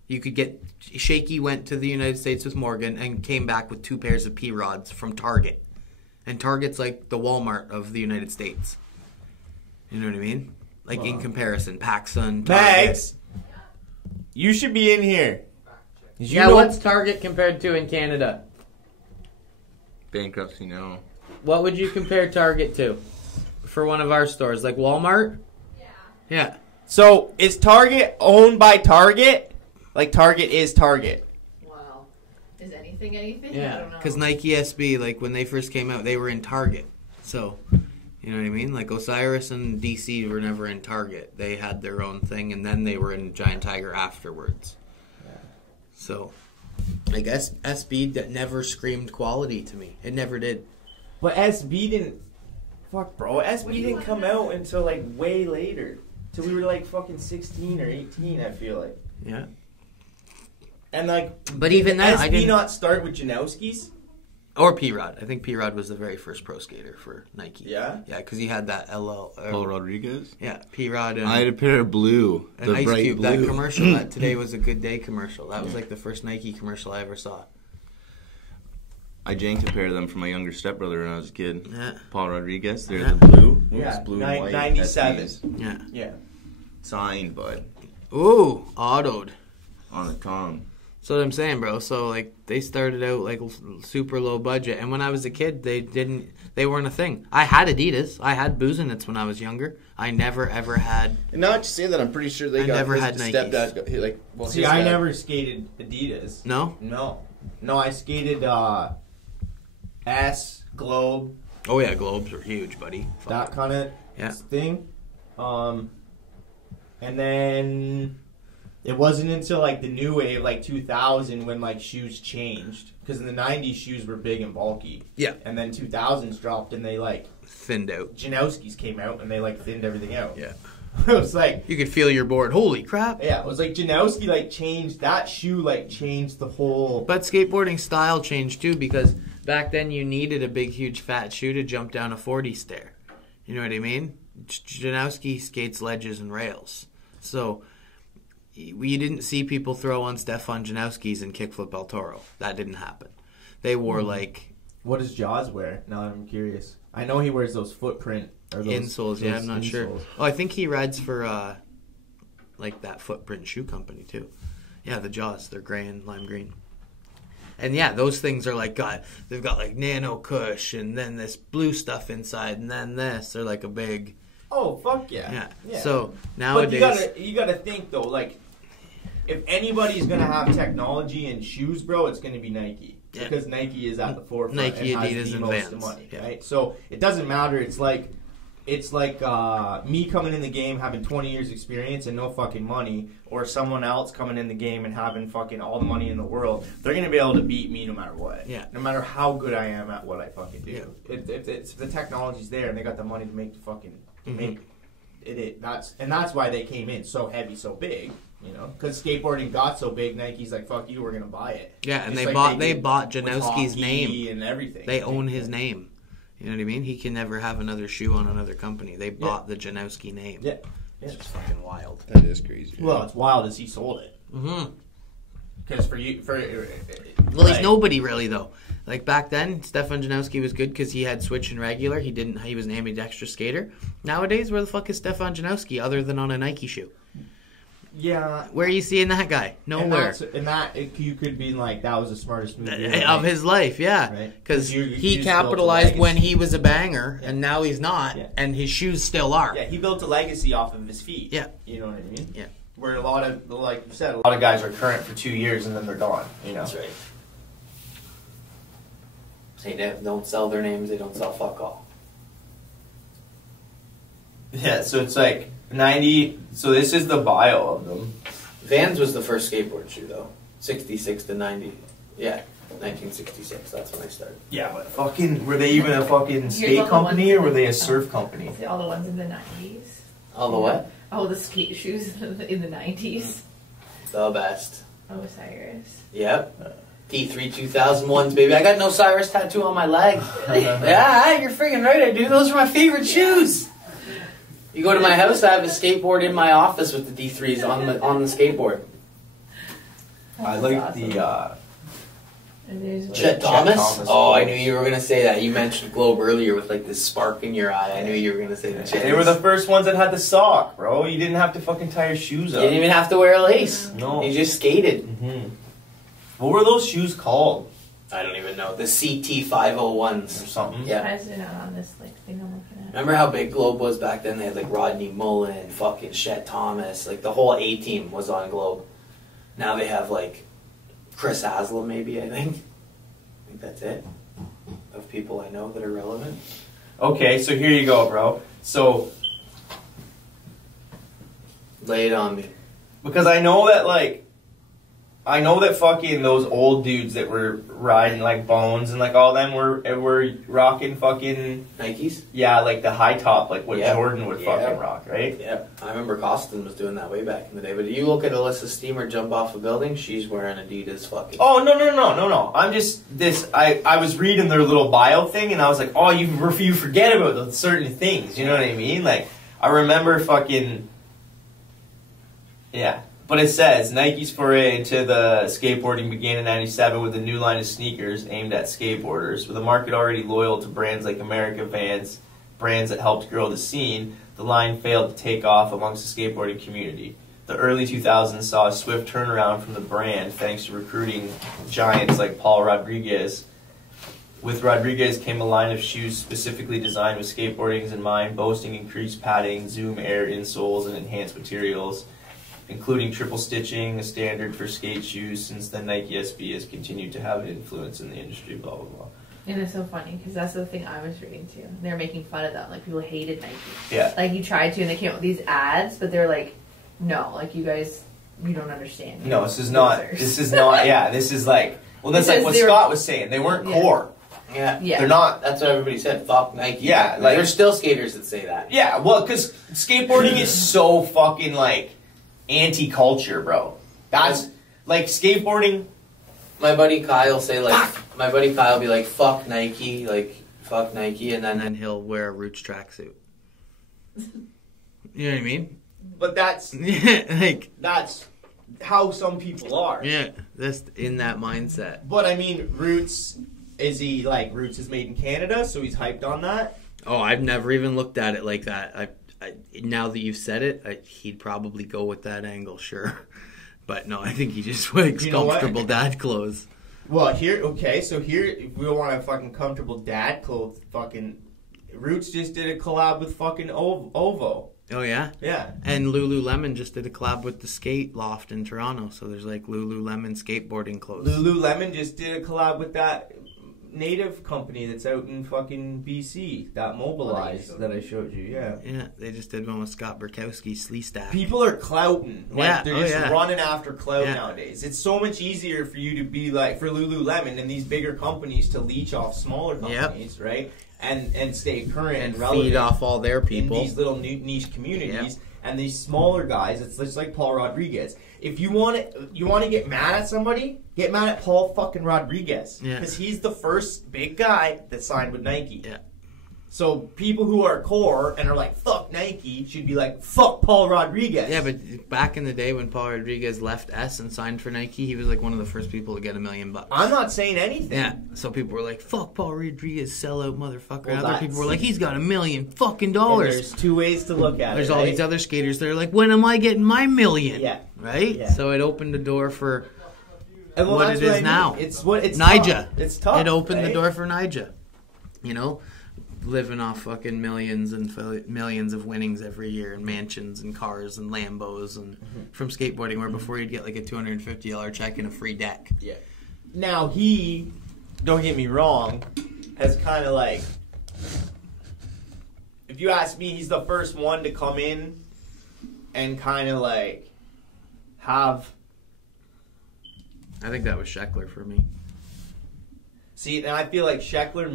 You could get Shaky went to the United States with Morgan and came back with 2 pairs of P rods from Target, and Target's like the Walmart of the United States. You know what I mean? Like in comparison, PacSun, Target. Mags, you should be in here. Yeah, what's Target compared to in Canada? Bankruptcy now. What would you compare Target to for one of our stores? Like Walmart? Yeah. So, is Target owned by Target? Like Target is Target. Wow. Is anything anything? I Yeah. don't know. Because Nike SB, like when they first came out, they were in Target. So, you know what I mean? Like Osiris and DC were never in Target. They had their own thing, and then they were in Giant Tiger afterwards. So, I guess SB that never screamed quality to me. It never did. But SB didn't. Fuck, bro. SB didn't come out until like way later. Till we were like fucking 16 or 18, I feel like. Yeah. And like. But even that, SB I didn't. not start with Janowski's? Or P-Rod. I think P-Rod was the very first pro skater for Nike. Yeah? Yeah, because he had that LL. Paul Rodriguez? Yeah, P-Rod and, I had a pair of blue. and The Ice bright Cube. blue. That commercial, that Today Was a Good Day commercial. That was like the first Nike commercial I ever saw. I janked a pair of them for my younger stepbrother when I was a kid. Yeah. Paul Rodriguez. They're Yeah. the blue. It Yeah, was blue and white. 97. SBs. Yeah. Yeah. Signed, bud. Ooh, autoed. On the Tom. That's what I'm saying, bro. So, like, they started out, like, super low budget. And when I was a kid, they weren't a thing. I had Adidas. I had Boozenits when I was younger. I never, ever had... And now that you say that, I'm pretty sure they I got never his had Nikes. stepdad. See, I never skated Adidas. No? No, I skated S, Globe, Oh, yeah, Globes were huge, buddy. that kind of Yeah. thing. And then it wasn't until like the new wave, like 2000, when like shoes changed. Because in the 90s, shoes were big and bulky. Yeah. And then 2000s dropped and they like, Thinned out. Janowski's came out and they like thinned everything out. Yeah. It was like, You could feel your board. Holy crap. yeah, it was like Janowski like changed, that shoe like changed the whole. But skateboarding style changed, too, because back then you needed a big, huge, fat shoe to jump down a 40 stair. You know what I mean? Janowski skates ledges and rails. So, you didn't see people throw on Stefan Janowski's and kickflip El Toro. That didn't happen. They wore, like... What does Jaws wear? Now I'm curious. I know he wears those footprint or those insoles, yeah, I'm not sure. insoles. Oh, I think he rides for, like, that footprint shoe company, too. Yeah, the Jaws. They're gray and lime green. And, yeah, those things are, like, they've got, like, nano cush and then this blue stuff inside and then this. They're, like, a big... Oh, fuck yeah. Yeah. So, But nowadays... you gotta think though, like, if anybody's gonna have technology in shoes, bro, it's gonna be Nike. Yeah. Because Nike is at the forefront Nike, and has Adidas, the and most Vans. money, Yeah. right? So it doesn't matter. It's like me coming in the game having 20 years experience and no fucking money, or someone else coming in the game and having fucking all the money in the world. They're gonna be able to beat me no matter what. Yeah. No matter how good I am at what I fucking do. Yeah. If the technology's there and they got the money to make the fucking Mm-hmm. make it. That's why they came in so heavy, so big. You know, because skateboarding got so big, Nike's like, "Fuck you, we're gonna buy it." Yeah, and Just they like bought did with Janowski's hockey name. and everything. They own his name. You know what I mean? He can never have another shoe on another company. They bought the Janowski name. Yeah. It's just fucking wild. That is crazy. Well, it's wild as he sold it. Mm-hmm. Because Well, he's nobody really though. Like back then, Stefan Janowski was good because he had switch and regular. He was an ambidextrous skater. Nowadays, where the fuck is Stefan Janowski other than on a Nike shoe? Yeah. Where are you seeing that guy? Nowhere. You could be like, that was the smartest move Of his life, yeah. Right. Because 'Cause you he built a capitalized when legacy. he was a banger, and now he's not, Yeah. and his shoes still are. Yeah, he built a legacy off of his feet. Yeah. You know what I mean? Yeah. Where a lot of, like you said, a lot of guys are current for 2 years and then they're gone. You know. That's right. They don't sell their names. They don't sell fuck all. Yeah, so it's like 90. So this is the bio of them. Vans was the first skateboard shoe, though. 66 to 90. Yeah, 1966. That's when I started. Yeah, but fucking, were they even a fucking Here's skate all the company ones- or were they a surf company? See all the ones in the 90s? All the what? Oh, the skate shoes in the 90s. The best. Osiris. Yep. D3 2001s, baby. I got no Cyrus tattoo on my leg. Yeah, you're freaking right, I do. Those are my favorite shoes. You go to my house, I have a skateboard in my office with the D3s on the skateboard. I like the Chet Thomas? Oh, I knew you were going to say that. You mentioned Globe earlier with like this spark in your eye. I knew you were going to say the Chet. They were the first ones that had the sock, bro. You didn't have to fucking tie your shoes You up. didn't even have to wear a lace. No. You just skated. Mm-hmm. What were those shoes called? I don't even know. The CT 501s. Or something? Yeah. Why is it not on this like thing I'm looking at? Remember how big Globe was back then? They had like Rodney Mullen, fucking Chet Thomas. Like the whole A team was on Globe. Now they have like Chris Haslam, maybe, I think. I think that's it. Of people I know that are relevant. Okay, so here you go, bro. So, Lay it on me. because I know that fucking those old dudes that were riding like Bones and like all them were rocking fucking, Nikes? yeah, like the high top, like what Yeah. Jordan would Yeah. fucking rock, right? Yeah. I remember Costin was doing that way back in the day. But you look at Alyssa Steamer jump off a building, she's wearing Adidas fucking. Oh, no. I'm just, I was reading their little bio thing and I was like, oh, you forget about those certain things, you know what I mean? Like, I remember fucking, yeah. But it says, Nike's foray into the skateboarding began in 97 with a new line of sneakers aimed at skateboarders. With a market already loyal to brands like America Vans, brands that helped grow the scene, the line failed to take off amongst the skateboarding community. The early 2000s saw a swift turnaround from the brand thanks to recruiting giants like Paul Rodriguez. With Rodriguez came a line of shoes specifically designed with skateboarding in mind, boasting increased padding, Zoom Air insoles, and enhanced materials, including triple stitching, a standard for skate shoes. Since then, Nike SB has continued to have an influence in the industry, blah, blah, blah. And it's so funny because that's the thing I was reading too. They're making fun of that. Like people hated Nike. Yeah. Like you tried to, and they came up with these ads, but they're like, no, like you guys, you don't understand. No, this is not, yeah, this is like, well, that's like what Scott was saying. They weren't core. Yeah. Yeah. They're not. That's what everybody said. Fuck Nike. Yeah, like- there's still skaters that say that. Yeah, well, because skateboarding is so fucking, like, anti-culture, bro. That's, like, skateboarding. My buddy Kyle say like, my buddy Kyle be like, fuck Nike, and then he'll wear a Roots tracksuit. You know what I mean? But that's, Like, that's how some people are. yeah, that's in that mindset. But, I mean, Roots is made in Canada, so he's hyped on that? Oh, I've never even looked at it like that. Now that you've said it, he'd probably go with that angle, sure. But no, I think he just likes You know what? comfortable dad clothes. Well, here, if we want a fucking comfortable dad clothes, fucking, Roots just did a collab with fucking Ovo. Oh, yeah? Yeah. And Lululemon just did a collab with the Skate Loft in Toronto, so there's like Lululemon skateboarding clothes. Lululemon just did a collab with that native company that's out in fucking BC, that Mobilize that I showed you, yeah. Yeah, they just did one with Scott Burkowski, Slee Stack. People are clouting. Like, Yeah, they're oh, just yeah. running after clout Yeah. nowadays. It's so much easier for you to be like, for Lululemon and these bigger companies to leech off smaller companies, right? And stay current and relevant. Feed off all their people. In these little niche communities. And these smaller guys, it's just like Paul Rodriguez. If you want to get mad at somebody, get mad at Paul fucking Rodriguez. Yeah. Because he's the first big guy that signed with Nike. Yeah. So people who are core and are like, fuck Nike, should be like, fuck Paul Rodriguez. Yeah, but back in the day when Paul Rodriguez left S and signed for Nike, he was like one of the first people to get $1 million. I'm not saying anything. Yeah, so people were like, fuck Paul Rodriguez, sellout motherfucker. Well, Other people were like, he's got $1 million fucking dollars. There's two ways to look at it. There's all right? these other skaters that are like, when am I getting my $1 million? Yeah. Right? Yeah. So it opened the door for And well, what that's it is I mean. now. It's Nija. tough. It's tough. It opened the right? door for Nija. You know? Living off fucking millions and millions of winnings every year, and mansions and cars and Lambos, and from skateboarding, where before you'd get like a $250 check and a free deck. Yeah. Now he, don't get me wrong, has kind of like, if you ask me, he's the first one to come in and kind of like have. I think that was Sheckler for me. See, and I feel like Sheckler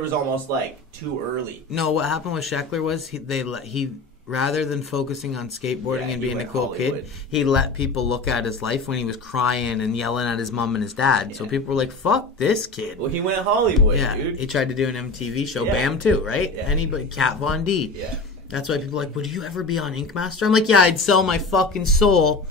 was almost like too early. No, what happened with Sheckler was he rather than focusing on skateboarding Yeah, and he being a went cool Hollywood. kid, he let people look at his life when he was crying and yelling at his mom and his dad. So Yeah. people were like, fuck this kid. Well, he went Hollywood, Yeah, dude. he tried to do an MTV show, Yeah. Bam too, right? Yeah. Anybody, Kat Von D. Yeah. That's why people are like, would you ever be on Ink Master? I'm like, yeah, I'd sell my fucking soul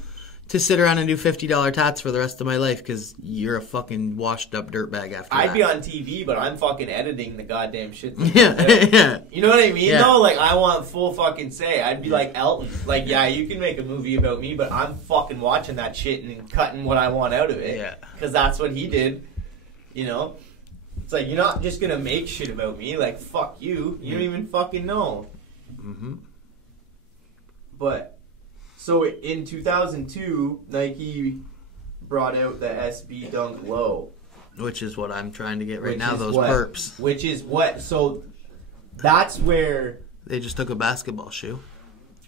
to sit around and do $50 tats for the rest of my life because you're a fucking washed up dirtbag after that. I'd be on TV, but I'm fucking editing the goddamn shit. Yeah. You know what I mean? Yeah. No, like, I want full fucking say. I'd be like Elton. Like, yeah, you can make a movie about me, but I'm fucking watching that shit and cutting what I want out of it. Yeah. Because that's what he did. You know? It's like, you're not just gonna make shit about me. Like, fuck you. You don't even fucking know. Mm-hmm. But... So in 2002, Nike brought out the SB Dunk Low. Which is what I'm trying to get right Which now, is those what? perps. Which is what? So that's where... They just took a basketball shoe.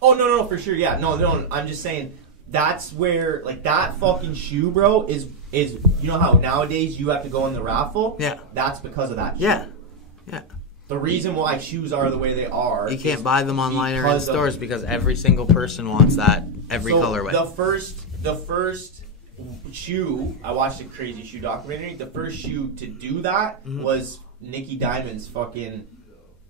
Oh, no, for sure, yeah. No, I'm just saying that's where, like, that fucking shoe, bro, is you know how nowadays you have to go in the raffle? Yeah. That's because of that shoe. Yeah. The reason why shoes are the way they are... You can't is buy them online or in because of- stores because every single person wants that every So colorway. The first shoe, I watched a Crazy Shoe documentary. The first shoe to do that Mm-hmm. was Nicky Diamond's fucking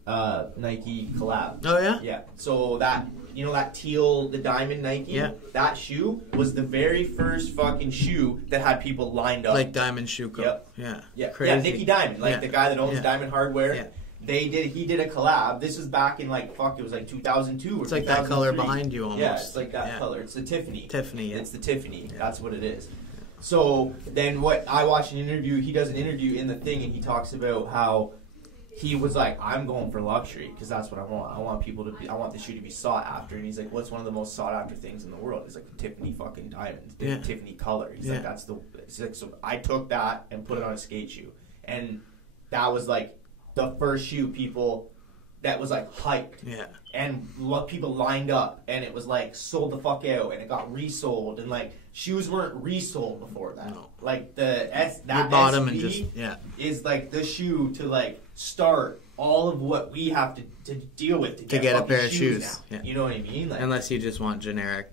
Nike collab. Oh, yeah? Yeah. So that, you know, that teal, the diamond Nike? Yeah. That shoe was the very first fucking shoe that had people lined up. Like Diamond Shoe Co. Yep. Yeah. Yeah, Crazy. yeah, Nicky Diamond, like Yeah. the guy that owns Yeah. Diamond Hardware. Yeah. He did a collab. This was back in like it was like 2002 or It's like that color 2003. behind you almost. Yeah, it's like that Yeah. color. It's the Tiffany. Tiffany, yeah. It's the Tiffany. That's what it is. So then what I watched an interview, he does an interview in the thing and he talks about how he was like, I'm going for luxury because that's what I want. I want the shoe to be sought after. And he's like, what's one of the most sought after things in the world? He's like, the Tiffany fucking diamond, the Yeah. Tiffany color. He's Yeah. like, he's like, so I took that and put it on a skate shoe. And that was like the first shoe people that was like hyped. Yeah. And people lined up and it was like sold the fuck out and it got resold and like shoes weren't resold before that. No. Like that You bought them and SB just, yeah. is like the shoe to like start all of what we have to deal with to get a fucking pair of shoes. now. Yeah. You know what I mean? Like, Unless you just want generic.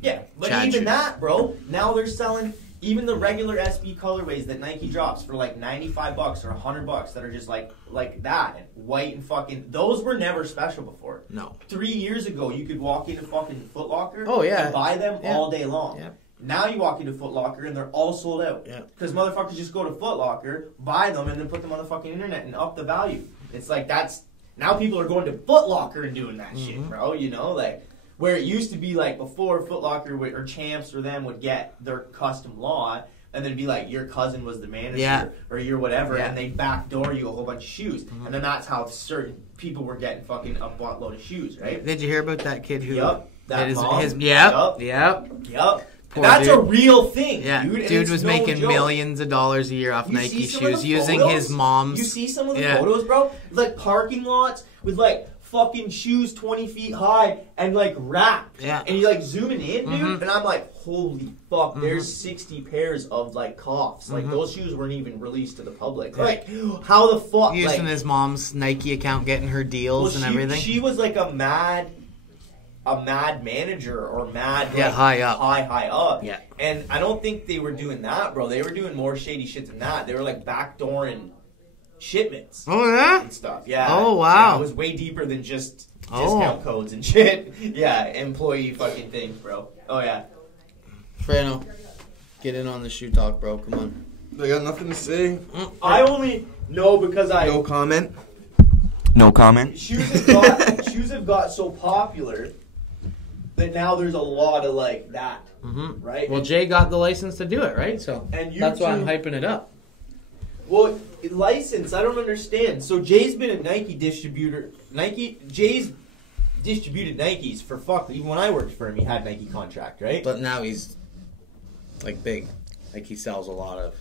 yeah, but Chad even shoes. that, bro. Now they're selling even the regular SB colorways that Nike drops for like $95 or $100 that are just like that and white and fucking. Those were never special before. No. 3 years ago, you could walk into fucking Foot Locker. Oh, yeah. And buy them Yeah. all day long. Yeah. Now you walk into Foot Locker and they're all sold out. Yeah. Because motherfuckers just go to Foot Locker, buy them, and then put them on the fucking internet and up the value. It's like that's now people are going to Foot Locker and doing that shit, bro. You know, like where it used to be like before Foot Locker or Champs or them would get their custom lot. And then be like, your cousin was the manager, Yeah. or your whatever, Yeah. and they backdoor you a whole bunch of shoes. And then that's how certain people were getting fucking a buttload of shoes, right? Did you hear about that kid who... Yup. That his, mom. Yep. Yup. Yep. Poor That's dude. a real thing, Yeah, dude. And dude it's was no making joke. millions of dollars a year off You Nike see some of shoes the using photos? his mom's. You see some of the Yeah. photos, bro? Like parking lots with like fucking shoes 20 feet high and like wrapped. Yeah. And you like zooming in, dude, Mhm. and I'm like, holy fuck, there's 60 pairs of like coughs. Like Mhm. those shoes weren't even released to the public. Yeah. Like, how the fuck? Using like, his mom's Nike account, getting her deals and everything. She was like a mad manager or mad Yeah, like, high up. high up. Yeah. And I don't think they were doing that, bro. They were doing more shady shit than that. They were like backdooring shipments Oh yeah. and stuff. Yeah. Oh, wow. Yeah, it was way deeper than just Oh. discount codes and shit. Yeah, employee fucking things, bro. Oh yeah. Frano, get in on the shoe talk, bro. Come on. I got nothing to say. I only know because I No comment. No comment. shoes have got so popular that now there's a lot of like that, Mm-hmm. right? Well, Jay got the license to do it, right? So And you that's why I'm too. hyping it up. Well, license, I don't understand. So Jay's been a Nike distributor. Jay's distributed Nikes for even when I worked for him, he had Nike contract, right? But now he's like big. Like he sells a lot of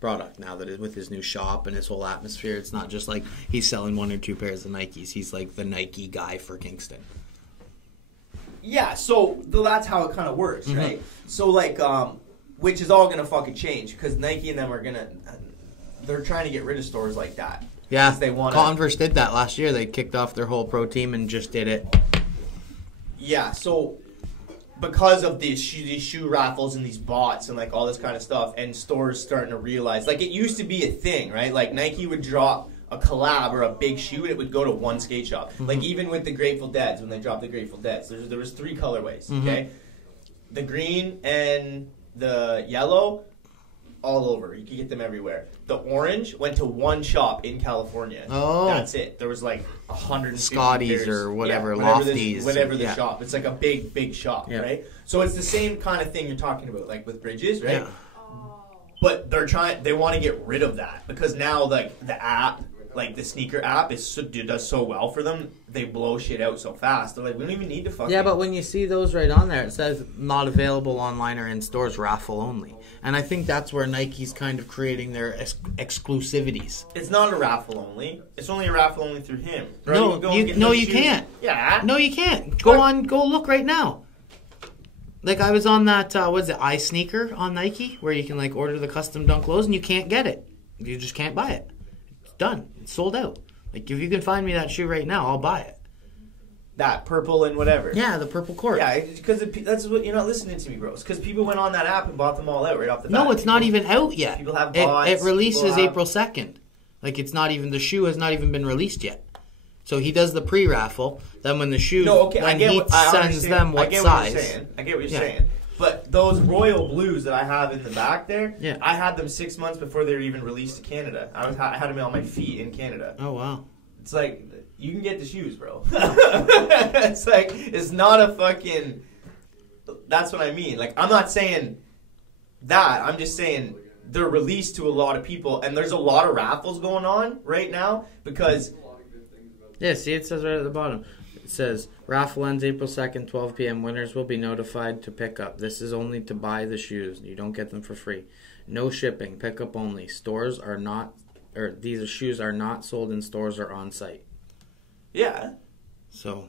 product now that with his new shop and his whole atmosphere. It's not just like he's selling 1 or 2 pairs of Nikes. He's like the Nike guy for Kingston. Yeah, so that's how it kind of works, Mm-hmm. right? So like, which is all gonna fucking change because Nike and them they're trying to get rid of stores like that. Yeah, 'Cause they wanna- Converse did that last year. They kicked off their whole pro team and just did it Yeah, so because of these shoe raffles and these bots and like all this kind of stuff, and stores starting to realize, like, it used to be a thing, right? Like Nike would drop a collab or a big shoe and it would go to one skate shop. Like even with the Grateful Deads, when they dropped the Grateful Deads, there was 3 colorways. Okay, the green and the yellow, all over. You can get them everywhere. The orange went to one shop in California. Oh. That's it. There was like 150 Scotty's pairs. or whatever, Lofties. Lofties. Whatever the Yeah. shop. It's like a big shop, right? So it's the same kind of thing you're talking about, like with Bridges, right? Yeah. But they want to get rid of that because now like the app, like the sneaker app does so well for them. They blow shit out so fast. They're like, we don't even need to fucking... Yeah, but when you see those right on there, it says not available online or in stores, raffle only. And I think that's where Nike's kind of creating their exclusivities. It's not a raffle only. It's only a raffle only through him. No, you can't. Yeah. No, you can't. Go look right now. Like I was on that, what's it, iSneaker on Nike, where you can like order the custom dunk lows and you can't get it. You just can't buy it. It's done. It's sold out. Like if you can find me that shoe right now, I'll buy it. That purple and whatever. Yeah, the purple court. Yeah, because that's what you're not listening to me, bros. Because people went on that app and bought them all out right off the bat. No, it's not even out yet. People have bots. It releases April 2nd. Like it's not even, the shoe has not even been released yet. So he does the pre-raffle. Then when the shoe, when he sends them what size. I get what you're saying. But those royal blues that I have in the back there, I had them 6 months before they were even released to Canada. I had them on my feet in Canada. Oh wow! It's like you can get the shoes, bro. It's like it's not a fucking. That's what I mean. Like I'm not saying that. I'm just saying they're released to a lot of people, and there's a lot of raffles going on right now because. Yeah, see, it says right at the bottom. It says, raffle ends April 2nd, 12 p.m. Winners will be notified to pick up. This is only to buy the shoes. You don't get them for free. No shipping. Pickup only. Stores are not, or these shoes are not sold in stores or on site. Yeah. So,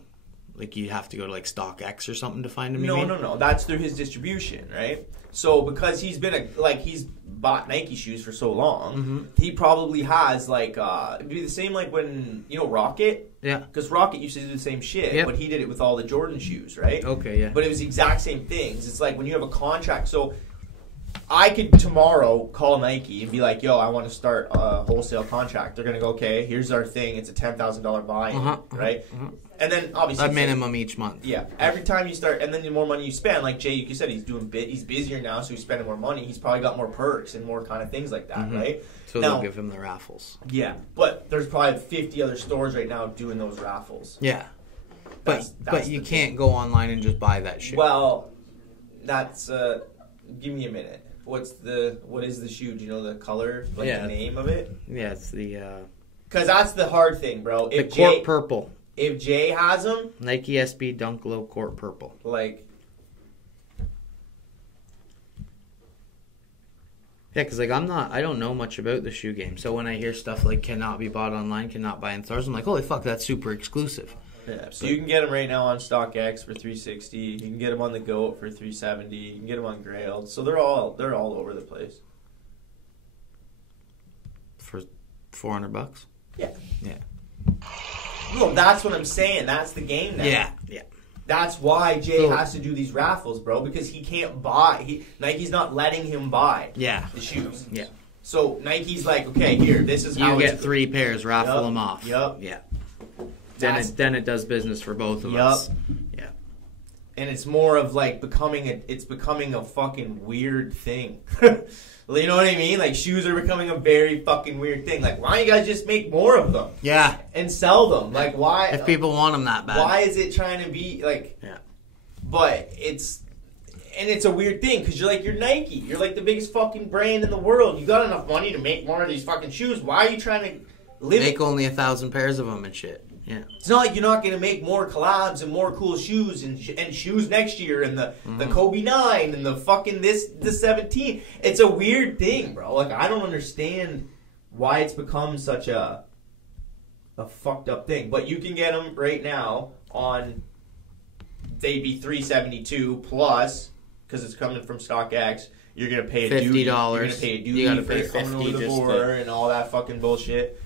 like, you have to go to, like, StockX or something to find them? No. That's through his distribution, right? So, because he's been, he's bought Nike shoes for so long, he probably has, like, it'd be the same, like, when, Rocket? Yeah. Because Rocket used to do the same shit, but he did it with all the Jordan shoes, right? Okay, yeah. But it was the exact same things. It's like when you have a contract. So, I could tomorrow call Nike and be like, yo, I want to start a wholesale contract. They're going to go, okay, here's our thing. It's a $10,000 buy-in, right? And then obviously a minimum each month. Yeah. Every time you start, and then the more money you spend, like Jay, you said, he's busier now, so he's spending more money. He's probably got more perks and more kind of things like that, right? So they'll give him the raffles. Yeah, but there's probably 50 other stores right now doing those raffles. Yeah, but you can't go online and just buy that shoe. Well, that's give me a minute. What is the shoe? Do you know the color? Like the name of it? Yeah, it's the. Because that's the hard thing, bro. If the court purple. If Jay has them, Nike SB Dunk Low Court Purple. Like. Yeah, because like I don't know much about the shoe game. So when I hear stuff like cannot be bought online, cannot buy in stores, I'm like, holy fuck, that's super exclusive. Yeah, so you can get them right now on StockX for $360. You can get them on the Goat for $370. You can get them on Grailed. So they're all over the place. For $400? Yeah. Yeah. No, that's what I'm saying. That's the game now. Yeah. That's why Jay has to do these raffles, bro, because he can't buy. Nike's not letting him buy the shoes. Yeah. So Nike's like, okay, here, this is how you get 3 pairs, raffle them off. Yep. Yeah. Then it does business for both of us. Yeah. And it's more of like becoming a fucking weird thing. You know what I mean? Like shoes are becoming a very fucking weird thing. Like why don't you guys just make more of them? Yeah. And sell them? Like why? If people want them that bad. Why is it trying to be like? Yeah. But it's a weird thing because you're Nike. You're like the biggest fucking brand in the world. You got enough money to make more of these fucking shoes. Why are you trying to make only 1,000 pairs of them and shit? Yeah. It's not like you're not going to make more collabs and more cool shoes and shoes next year and the Kobe 9 and the fucking the 17. It's a weird thing, bro. Like I don't understand why it's become such a fucked up thing. But you can get them right now on they'd be $372 plus because it's coming from StockX. You're gonna pay a duty. $50. You're gonna pay a duty. You gotta for pay coming $50 over the border and all that fucking bullshit.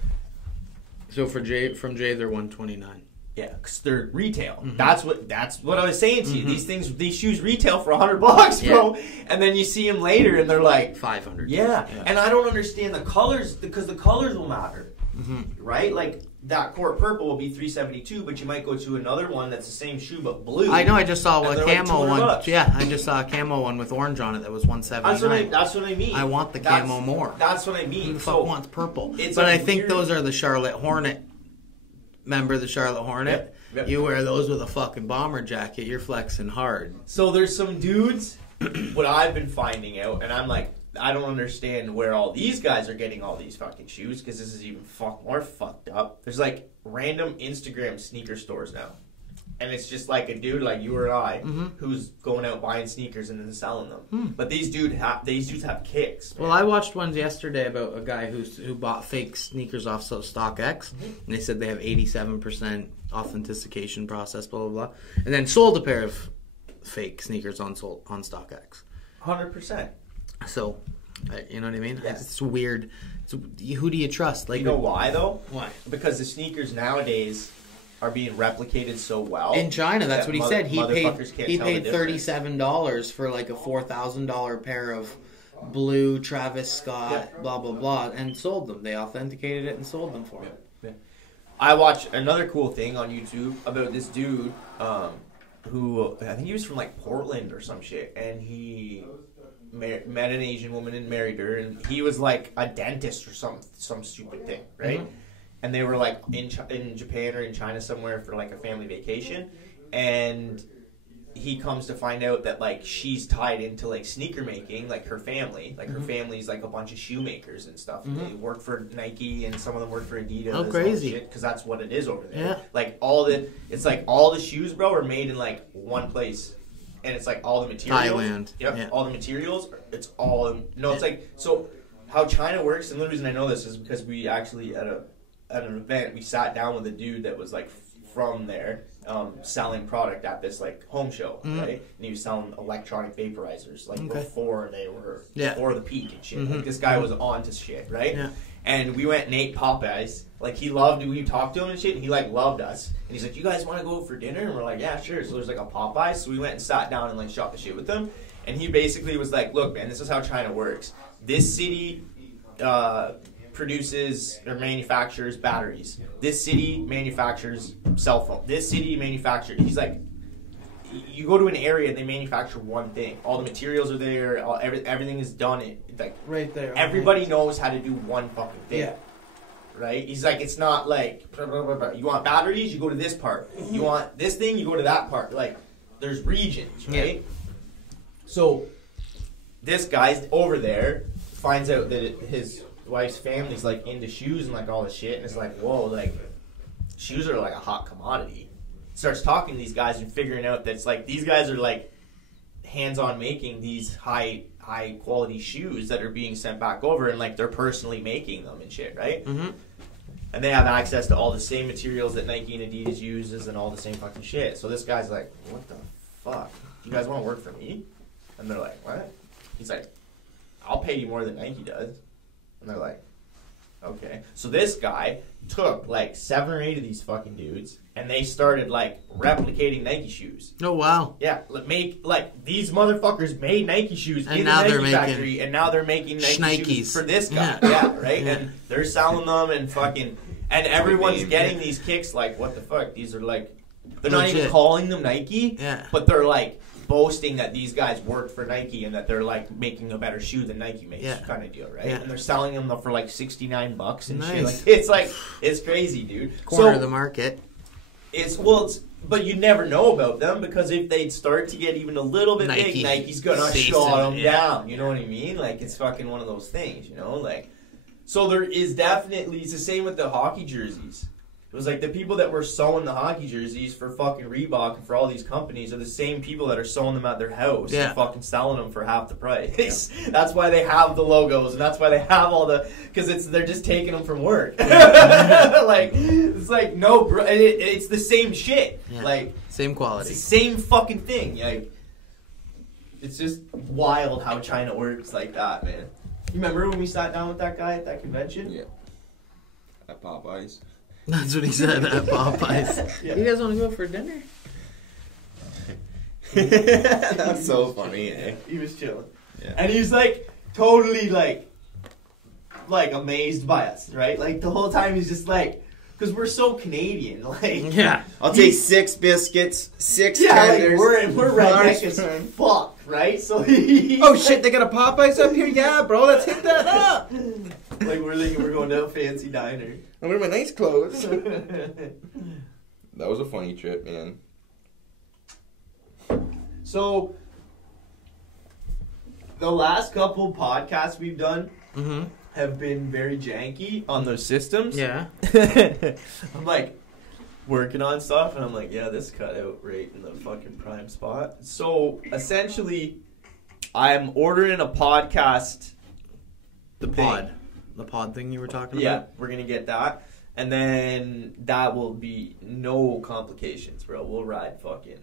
So from Jay, they're $129. Yeah, because they're retail. That's what I was saying to you. These shoes retail for $100, bro. Yeah. And then you see them later, and they're like $500. Yeah. And I don't understand the colors because the colors will matter, right? Like that court purple will be $372, but you might go to another one that's the same shoe but blue. I know. I just saw a camo one. $200. Yeah, I just saw a camo one with orange on it that was $179. That's what I mean. I want the camo more. That's what I mean. Who the fuck wants purple? But I think those are the Charlotte Hornet. Remember the Charlotte Hornet? Yep. You wear those with a fucking bomber jacket, you're flexing hard. So there's some dudes, what I've been finding out, and I'm like, I don't understand where all these guys are getting all these fucking shoes, because this is even more fucked up. There's like random Instagram sneaker stores now. And it's just like a dude like you or I who's going out buying sneakers and then selling them. But these dudes have kicks. Man. Well, I watched ones yesterday about a guy who bought fake sneakers off StockX, and they said they have 87% authentication process, blah blah blah, and then sold a pair of fake sneakers on StockX. 100%. So, you know what I mean? Yeah. It's weird. Who do you trust? Like, you know why though? Why? Because the sneakers nowadays are being replicated so well in China. That's what he said. He paid $37 for like a $4,000 pair of blue Travis Scott, blah blah blah, and sold them. They authenticated it and sold them for him. Yeah. I watched another cool thing on YouTube about this dude who I think he was from like Portland or some shit, and he met an Asian woman and married her, and he was like a dentist or some stupid thing, right? And they were like in Japan or in China somewhere for like a family vacation, and he comes to find out that like she's tied into like sneaker making, like her family, like her family's like a bunch of shoemakers and stuff. And they work for Nike, and some of them work for Adidas. Oh, crazy! Because that's what it is over there. Yeah. Like all the shoes, bro, are made in like one place, and it's like all the materials. Thailand. Yep. Yeah. All the materials. It's all it's like so. How China works, and the reason I know this is because we actually at an event, we sat down with a dude that was like from there, selling product at this like home show, right? And he was selling electronic vaporizers like before they were before the peak and shit. Like this guy was on to shit, right? Yeah. And we went and ate Popeyes. Like we talked to him and shit, and he like loved us. And he's like, "You guys want to go for dinner?" And we're like, "Yeah, sure." So there's like a Popeyes. So we went and sat down and like shot the shit with him. And he basically was like, "Look, man, this is how China works. This city produces or manufactures batteries. This city manufactures cell phone. This city manufactures." He's like, you go to an area and they manufacture one thing. All the materials are there. Everything is done. Like right there. Everybody knows how to do one fucking thing. Yeah. Right? He's like, it's not like blah, blah, blah, blah. You want batteries, you go to this part. You want this thing, you go to that part. Like there's regions, right? Yeah. So this guy's over there finds out that his wife's family's like into shoes and like all this shit, and it's like, whoa, like shoes are like a hot commodity. Starts talking to these guys and figuring out that it's like these guys are like hands-on making these high quality shoes that are being sent back over, and like they're personally making them and shit, right? And they have access to all the same materials that Nike and Adidas uses and all the same fucking shit. So this guy's like, what the fuck? You guys want to work for me? And they're like, what? He's like, I'll pay you more than Nike does. And they're like, okay. So this guy took like 7 or 8 of these fucking dudes, and they started like replicating Nike shoes. Oh wow! Yeah, these motherfuckers made Nike shoes and in now the they're Nike making factory, and now they're making Nike shoes for this guy. Yeah, right. Yeah. And they're selling them and fucking, and everyone's getting these kicks. Like, what the fuck? These are like, they're not even calling them Nike. Yeah. But they're like boasting that these guys worked for Nike and that they're like making a better shoe than Nike makes, kind of deal, right? Yeah. And they're selling them for like $69 and shit. Like it's crazy, dude. Corner of the market. But you never know about them, because if they start to get even a little bit big, Nike's gonna shut them down. You know what I mean? Like it's fucking one of those things, you know? Like, so there is definitely, it's the same with the hockey jerseys. It was like the people that were sewing the hockey jerseys for fucking Reebok and for all these companies are the same people that are sewing them at their house and fucking selling them for half the price. Yeah. That's why they have the logos, and that's why they have all the, because they're just taking them from work. Like it's like, no, bro, it's the same shit. Yeah. Like same quality, it's the same fucking thing. Like it's just wild how China works like that, man. You remember when we sat down with that guy at that convention? Yeah. At Popeyes. That's what he said at Popeyes. Yeah. You guys want to go for dinner? That's so funny, eh? He was chilling. Yeah. And he was like totally like amazed by us, right? Like the whole time he's just like, because we're so Canadian, like Yeah. I'll take 6 biscuits, 6 yeah, like tenders. we're redneck large as fries. fuck, right? So he Oh shit, they got a Popeyes up here? Yeah, bro, let's hit that up. like we're thinking we're going to a fancy diner. I'm wearing my nice clothes. That was a funny trip, man. So the last couple podcasts we've done Mm-hmm. have been very janky on those systems. Yeah. I'm like working on stuff and I'm like, yeah, this cut out right in the fucking prime spot. So essentially I'm ordering a podcast. The pod. The pod thing you were talking Yeah, about? we're gonna get that. And then that will be no complications, bro. We'll ride fucking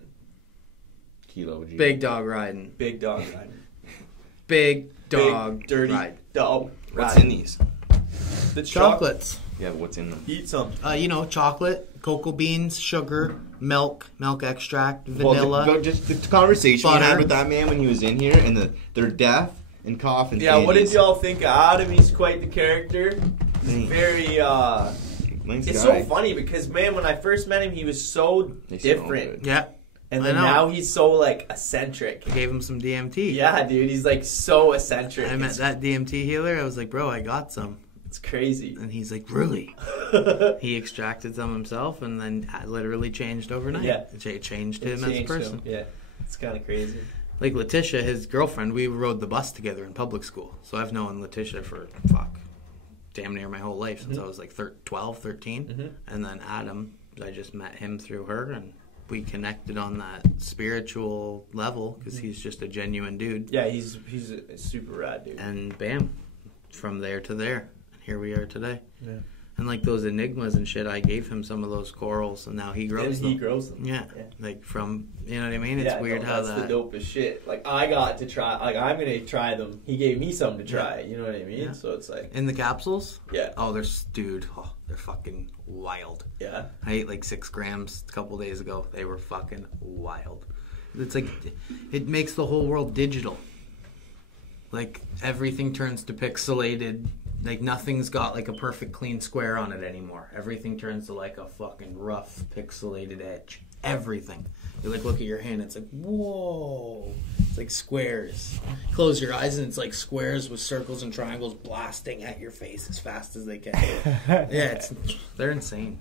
Kilo G. Big dog riding. big dog riding. Big dog Big, dirty ride. dog What's riding. in these? The Chocolates. Yeah, what's in them? Eat some. Chocolate, cocoa beans, sugar, milk extract, vanilla. Well, just the conversation we butter. had with that man when he was in here, and they're deaf and cough and Yeah, what did candies. y'all think of Adam? He's quite the character. He's Thanks. very Nice it's guy. so funny because man, when I first met him, he was so They sound different, good. Yeah. and I then know. now he's so like eccentric. Gave him some DMT. Yeah, dude, he's like so eccentric. I met that DMT healer. I was like, bro, I got some. It's crazy. And he's like, really? He extracted some himself and then literally changed overnight. Yeah. It changed It him as a changed person. him. Yeah, it's kind of crazy. Like Letitia, his girlfriend, we rode the bus together in public school. So I've known Letitia for, damn near my whole life since I was like 12, 13. Mhm. And then Adam, I just met him through her and we connected on that spiritual level because he's just a genuine dude. Yeah, he's a super rad dude. And bam, from there to there. And here we are today. Yeah. And like those enigmas and shit, I gave him some of those corals and now he grows them. He grows them. Yeah. Yeah. Like from, you know what I mean? It's Yeah, weird no, how that's that... the dopest shit. Like I got to try. Like I'm gonna try them. He gave me some to try. You know what I mean? Yeah. So it's like, In the capsules? yeah, Oh, they're fucking wild. yeah. I ate like 6 grams a couple days ago. They were fucking wild. It's like, it makes the whole world digital. Like, everything turns to pixelated. Like, nothing's got like a perfect clean square on it anymore. Everything turns to like a fucking rough pixelated edge. Everything. You like look at your hand, it's like, whoa. It's like squares. Close your eyes and it's like squares with circles and triangles blasting at your face as fast as they can. Yeah, they're insane.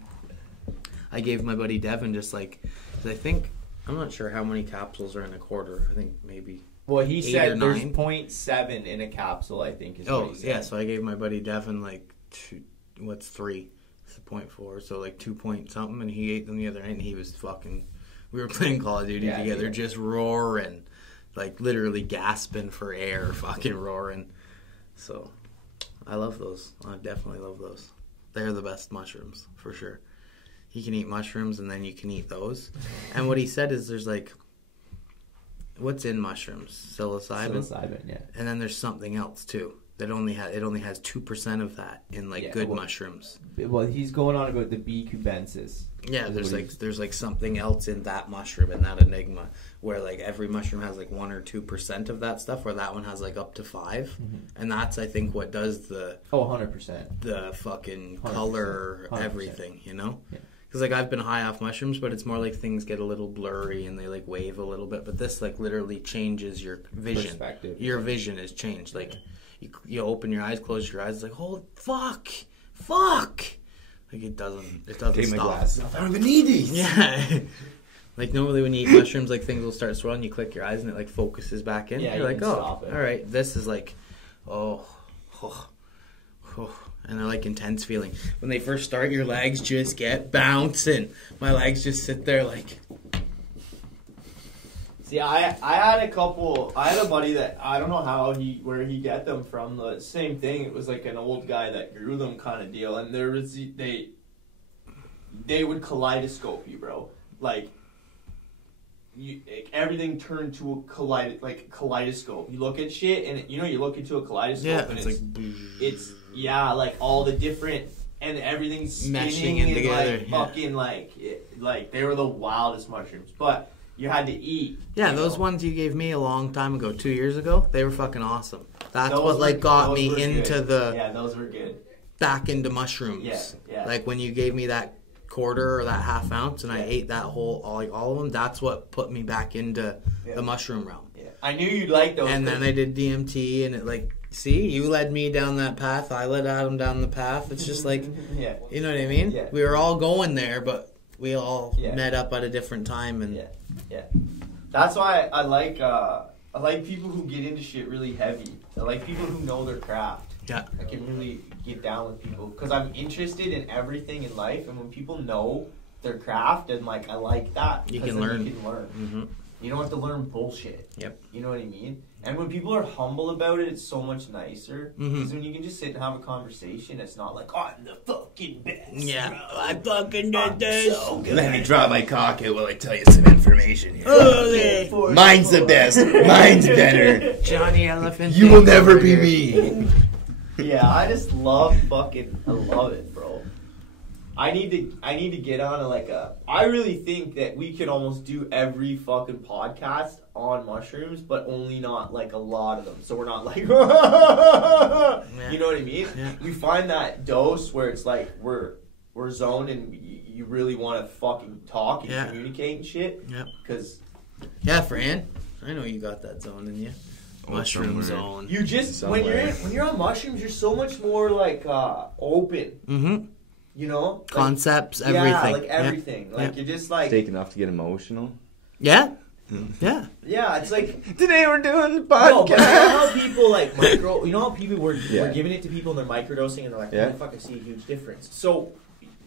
I gave my buddy Devin just like, 'cause I think, I'm not sure how many capsules are in a quarter. I think maybe. Well, he 8 or said there's 9. 0.7 in a capsule. I think is what Oh, he said. yeah, so I gave my buddy Devin like 3? It's 0.4, so like 2 point something, and he ate them the other night, and he was fucking, we were playing Call of Duty Yeah, together, yeah. just roaring, like literally gasping for air, fucking roaring. So, I love those. I definitely love those. They're the best mushrooms, for sure. You can eat mushrooms, and then you can eat those. And what he said is there's like, what's in mushrooms? Psilocybin? Yeah. And then there's something else too. That only has 2% of that in like Yeah, good well- mushrooms. Well, he's going on about the B cubensis. Yeah, Is what there's like something else in that mushroom and that enigma where like every mushroom has like 1 or 2% of that stuff, where that one has like up to 5, and that's I think what does the 100%. the fucking 100%. color 100%. everything, you know? Yeah. Because like I've been high off mushrooms, but it's more like things get a little blurry and they like wave a little bit. But this like literally changes your vision. Perspective. Your vision is changed. Like you open your eyes, close your eyes, it's like holy fuck. Like it doesn't Take my stop. glasses off. I don't even need these. Yeah. Like normally when you eat mushrooms, like things will start swirling. You click your eyes and it like focuses back in. Yeah, You're you like, can oh, stop it. all right. This is like, oh. And they're like intense feeling. When they first start, your legs just get bouncing. My legs just sit there like. See, I had a buddy that I don't know where he get them from. The same thing. It was like an old guy that grew them kind of deal, and there was they would kaleidoscope you, bro. Like everything turned to a kaleidoscope. You look at shit, and you look into a kaleidoscope, Yeah, and it's like. it's like all the different and everything's Meshing spinning in and together, like yeah. fucking like they were the wildest mushrooms. But you had to eat. Yeah, you those know? ones you gave me a long time ago, 2 years ago, they were fucking awesome. That's Those what were- like got those me were into good. the Yeah, those were good. back into mushrooms. Yeah. Like when you gave me that quarter or that half ounce and I Yeah. ate that whole all of them, that's what put me back into the mushroom realm. Yeah. I knew you'd like those. And then I did DMT and it like, see, you led me down that path, I led Adam down the path. It's just like, yeah. you know what I mean? Yeah. We were all going there, but we all Yeah. met up at a different time and Yeah. That's why I like people who get into shit really heavy. I like people who know their craft. Yeah. I can really get down with people because I'm interested in everything in life, and when people know their craft, and like I like that. You 'cause can then learn. You can learn. Mm-hmm. You don't have to learn bullshit. Yep. You know what I mean? And when people are humble about it, it's so much nicer. Because Mhm. when you can just sit and have a conversation, it's not like, oh, I'm the fucking best. Yeah. bro. I fucking I'm did this. so good. Let me draw my cock out while I tell you some information here. Okay. Mine's the best. Mine's better. Johnny Elephant. You will Dick never over be here. me. Yeah, I just love I love it, bro. I need to get on I really think that we could almost do every fucking podcast on mushrooms, but only not like a lot of them. So we're not like, you know what I mean? Yeah. We find that dose where it's like we're zoned and you really want to fucking talk and Yeah. communicate and shit. Yeah. Because Yeah, Fran. I know you got that zone in you. Mushroom somewhere. zone. you just when you're on mushrooms, you're so much more like open. Mm-hmm. You know, like, Concepts, everything. Yeah, like Yeah. everything. Like Yeah. you're just like Take enough to get emotional. Yeah. Yeah. yeah. It's like Today we're doing the no, but you know podcast. how people like micro. You know how people we're Yeah. giving it to people and they're microdosing and they're like, Yeah. I fucking see a huge difference. So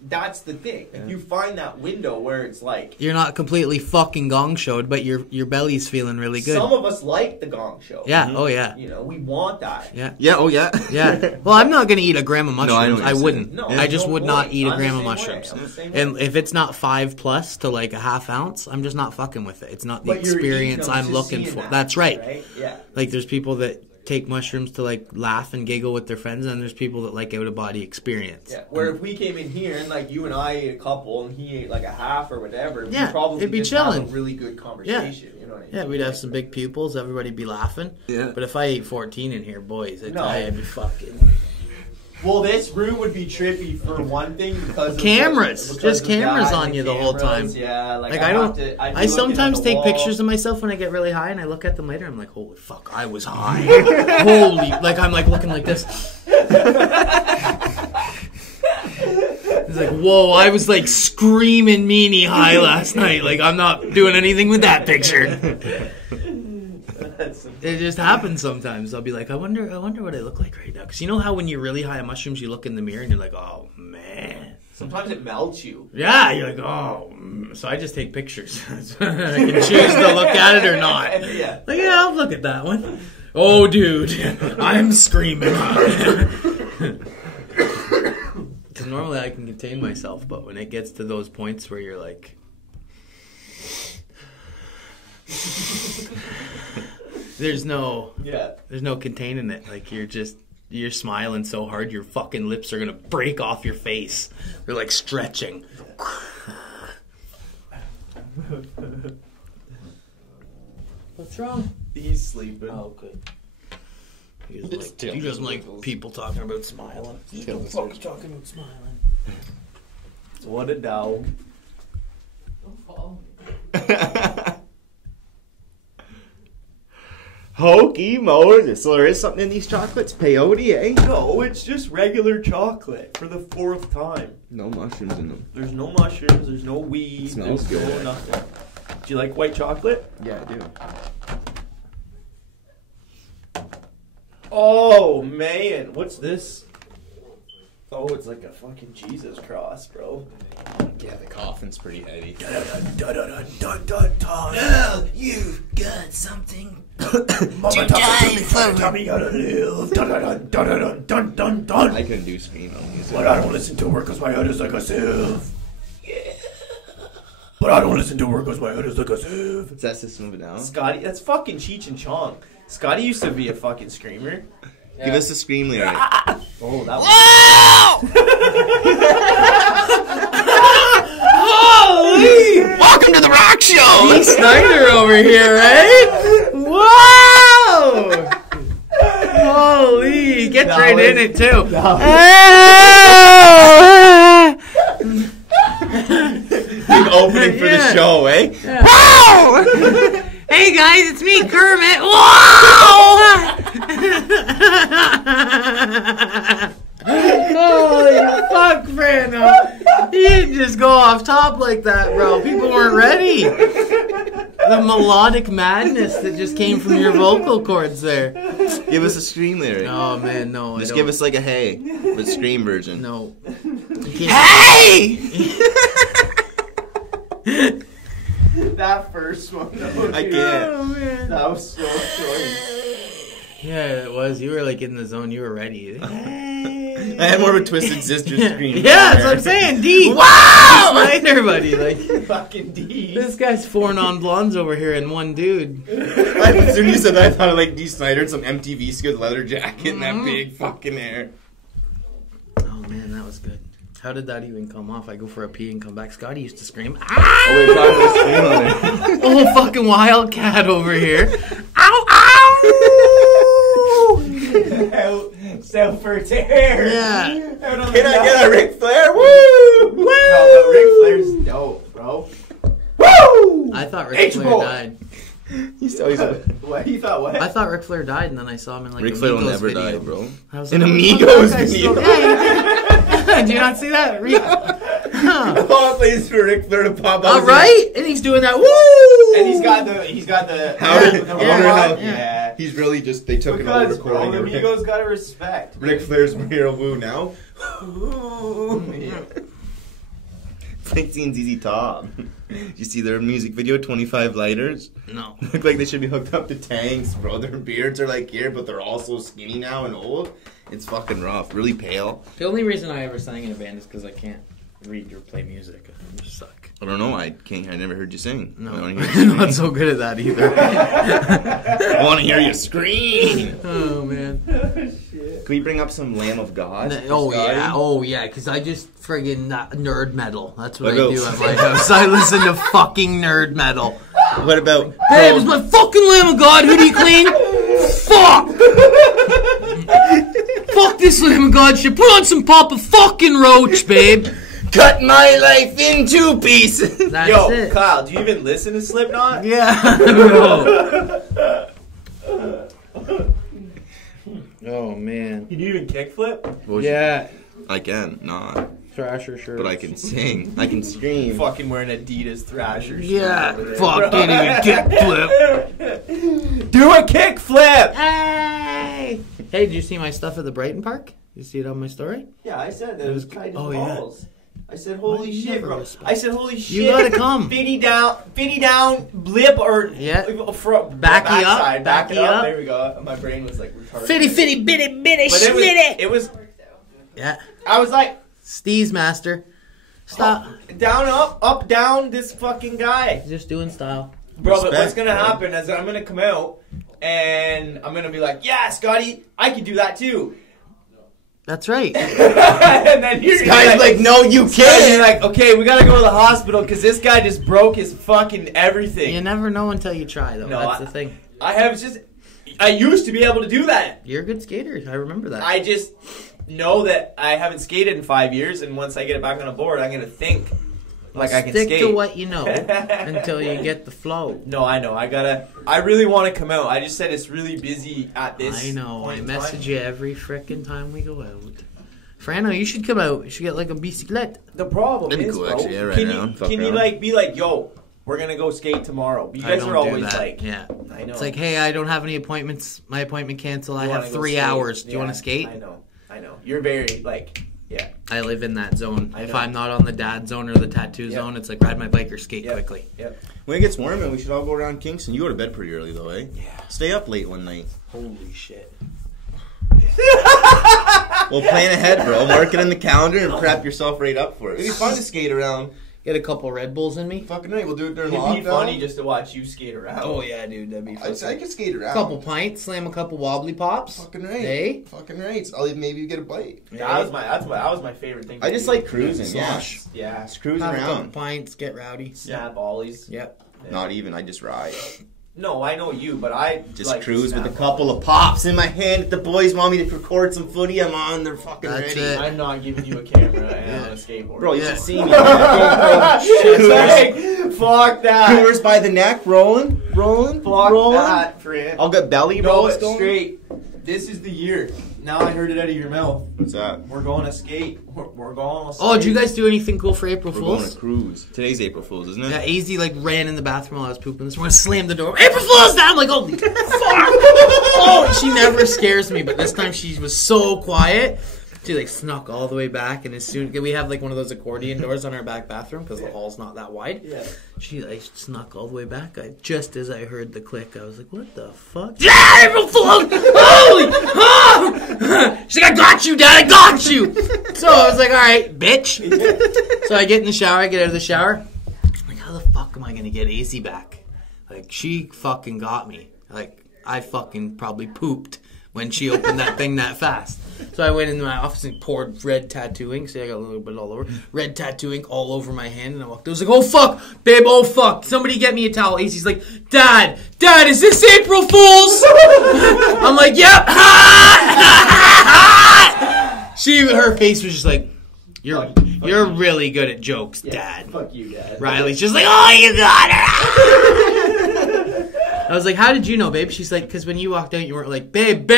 that's the thing. If you find that window where it's like You're not completely fucking gong showed, but your belly's feeling really good. some of us like the gong show. Yeah. Oh yeah. You know, we want that. Yeah. Yeah, oh yeah. Yeah. Well, I'm not gonna eat a gram of No, I mushrooms. know what I you're wouldn't. saying. No, I just no would point. not eat a I'm gram the of same way. mushrooms. I'm the same way. And if it's not 5+ to like a half ounce, I'm just not fucking with it. It's not the But you're experience eating them I'm to looking see for. that, That's right. Yeah. Like there's people that take mushrooms to like laugh and giggle with their friends, and there's people that like out of body experience. Yeah, where if we came in here and like you and I ate a couple and he ate like a half or whatever, Yeah, we'd probably it'd be just have chilling. a really good conversation. You know what I mean? Yeah, we'd have some big pupils. Everybody'd be laughing. Yeah. But if I ate 14 in here, boys, No. I'd be fucking. Well, this room would be trippy for one thing because Cameras. of Just the cameras guy on and you the whole cameras, time. Yeah, Like I I don't. have to, I'd be I looking sometimes at the take wall. pictures of myself when I get really high, and I look at them later. I'm like, holy fuck, I was high. Holy, like I'm like looking like this. It's like, whoa, I was like screaming meanie high last night. Like I'm not doing anything with that picture. It just happens sometimes. I'll be like, I wonder what I look like right now. Because you know how when you're really high on mushrooms, you look in the mirror and you're like, oh man. Sometimes it melts you. Yeah, you're like, oh. So I just take pictures. I can choose to look at it or not. Yeah. Like, yeah, I'll look at that one. Oh, dude, I'm screaming. Because normally I can contain myself, but when it gets to those points where you're like, there's no containing it. Like you're smiling so hard, your fucking lips are gonna break off your face. They're like stretching. What's wrong? He's sleeping. Oh, good. He doesn't like people talking about smiling. He don't fuck talking about smiling. What a dog. Don't follow me. Hokey Moses. So there is something in these chocolates? Peyote, eh? No, it's just regular chocolate for the 4th time. No mushrooms in them. There's no mushrooms, there's no weed, It smells there's good. no nothing. Do you like white chocolate? Yeah, I do. Oh, man. What's this? Oh, it's like a fucking Jesus cross, bro. Yeah, the coffin's pretty heavy. Oh, you've got something Mama die for. tell me how to live. I couldn't do screamo music. But I don't listen to her because my head is like a sieve. Yeah. But I don't listen to her because my head is like a sieve. Is that System of a Down? Scotty, that's fucking Cheech and Chong. Scotty used to be a fucking screamer. Give us a scream lyric. Oh, that was. Holy! Welcome to the rock show! Dee Snyder over here, right? Whoa! Holy! Gets That right was- in it too. Big opening for the Yeah. show, eh? Hey guys, it's me, Kermit. Whoa! Holy fuck, Brando! You didn't just go off top like that, bro. People weren't ready. The melodic madness that just came from your vocal cords there. Give us a scream lyric. Oh man, no. Just I give don't. us like a hey, but scream version. No. Hey! That first one, though, I dude. can't. Oh man. That was so short. Yeah, it was. You were like in the zone. You were ready. I had more of a Twisted Sister scream. Yeah, that's what I'm saying. D. Wow! Snyder, buddy. Like Fucking D. this guy's 4 non-blondes over here and one dude. As soon as you said that, I thought of like Dee Snyder and some MTV skid leather jacket and that big fucking hair. Oh man, that was good. How did that even come off? I go for a pee and come back. Scotty used to scream. Oh, we were talking about scream on it. Oh, fucking wildcat over here. Ow, ow! Self-hurt hair. Yeah. Can I get a Ric Flair? Woo! No, but Ric Flair's dope, bro. Woo! I thought Ric Flair H-boy. died. He's always What? You thought what? I thought Ric Flair died, and then I saw him in like Ric Amigos Flair will never video. die, bro. I was An like, Amigos that guy's video. still- Yeah, do you not see that? All plays for Ric Flair to pop out. All right, and he's doing that. Woo! And he's got the How did the I wonder how? yeah. He's really just they took it over Because bro, recording the it. Amigos gotta respect. Ric Flair's real woo now. It's like seeing ZZ Top. You see their music video, 25 Lighters? No. Look like they should be hooked up to tanks, bro. Their beards are like here, but they're all so skinny now and old. It's fucking rough. Really pale. The only reason I ever sang in a band is because I can't read or play music. I just suck. I don't know. I never heard you sing. No, I wanna hear you I'm scream. not so good at that either. I want to hear you scream. Oh man. Can we bring up some Lamb of God? Oh yeah, because I just friggin' nerd metal. That's what Look I do out. at my house. I listen to fucking nerd metal. What about? Babe, it's my fucking Lamb of God hoodie clean. Fuck. Fuck this Lamb of God shit. Put on some Papa fucking Roach, babe. Cut my life in 2 pieces. That's Yo, it. Kyle, do you even listen to Slipknot? Yeah. No. Oh man. Can you even kickflip? Yeah. I can not, Thrasher shirt. but I can sing. I can scream. Fucking wearing Adidas Thrasher. shit Yeah. over there, Fuck bro. getting a kickflip. Do a kickflip. Hey. Hey, did you see my stuff at the Brighton Park? You see it on my story? Yeah, I said that it was tight as Oh, yeah. balls. I said, holy you shit, never bro. respect. I said, holy shit. You gotta come. 50 down, blip, or Yeah. front, Back you up, backside, back back it you up. up. There we go. My brain was like retarded. Fitty bitty bitty But it was, Yeah. I was like, Steez master. Stop. down, up, down, this fucking guy. Just doing style. Bro, but what's Respect, gonna bro. happen is I'm gonna come out and I'm gonna be like, yeah, Scotty, I can do that too. That's right. And then you're Guy's like, no, you and can't. you're like, okay, we gotta go to the hospital because this guy just broke his fucking everything. You never know until you try, though. No, That's the thing. I used to be able to do that. You're a good skater. I remember that. I just know that I haven't skated in 5 years, and once I get it back on a board, I'm gonna think like I can Stick skate. to what you know until you get the flow. No, I know. I really want to come out. I just said it's really busy at this. I know. point I in message time. you every frickin' time we go out. Frano, you should come out. You should get like a bicyclette. The problem That'd be is, cool, bro, actually, yeah, right can now. you Fuck can you around. like be like, yo, we're gonna go skate tomorrow? But you I guys don't are do always that. like, yeah. I know. It's like, hey, I don't have any appointments. My appointment canceled. I You have wanna go 3 skate. hours. Do you Yeah, want to skate? I know. You're very like, yeah. I live in that zone. I If know. I'm not on the dad zone or the tattoo Yep. zone, it's like ride my bike or skate Yep. quickly. Yep. When it gets warm, and we should all go around Kingston. You go to bed pretty early though, eh? Yeah. Stay up late one night. Holy shit. Well, plan ahead, bro. Mark it in the calendar and prep yourself right up for it. It'd be fun to skate around Get a couple Red Bulls in me. Fucking right, we'll do it during It'd lockdown. be funny just to watch you skate around. Oh yeah, dude, that'd be fun. I could skate around. Couple pints, slam a couple wobbly pops. Fucking right. Hey? Fucking right. I'll even maybe get a bite. That was my favorite thing. I just like cruising. Yeah. Slosh. Yeah. Just cruising Have a couple around. pints, get rowdy. Snap ollies. Yep. Yeah. Not even. I just ride. No, I know you, but I Just like cruise with a snap couple of pops in my hand. If the boys want me to record some footy, I'm on. They're fucking That's ready. it. I'm not giving you a camera and on a skateboard. Bro, you Yeah. should see me. Like, fuck that. Coolers by the neck, rolling. Fuck rolling. that, friend. I'll get belly Go rolls it going. straight. This is the year. Now I heard it out of your mouth. What's that? We're going to skate. We're going to skate. Oh, did you guys do anything cool for April We're going Fools? to cruise. Today's April Fool's, isn't it? Yeah, AZ like ran in the bathroom while I was pooping this morning, slammed the door. April Fool's down! I'm like, holy fuck! Oh, she never scares me, but this time she was so quiet. She like snuck all the way back, and as soon we have like one of those accordion doors on our back bathroom because the hall's not that wide. Yeah. She like snuck all the way back. Just as I heard the click, I was like, "What the fuck?" Yeah, April Fool! Holy! Ah! She's like, "I got you, Dad! I got you!" So I was like, "All right, bitch." So I get in the shower. I get out of the shower. I'm like, how the fuck am I gonna get AZ back? Like, she fucking got me. Like, I fucking probably pooped when she opened that thing that fast. So I went into my office and poured red tattoo ink. See, I got a little bit all over. Red tattoo ink all over my hand. And I walked. I was like, oh, fuck. Babe, oh, fuck. Somebody get me a towel. AC's like, Dad, is this April Fool's? I'm like, yep. Her face was just like, you're really good at jokes, Dad. Fuck you, Dad. Riley's just like, oh, you got her. I was like, how did you know, babe? She's like, because when you walked out, you weren't like, babe.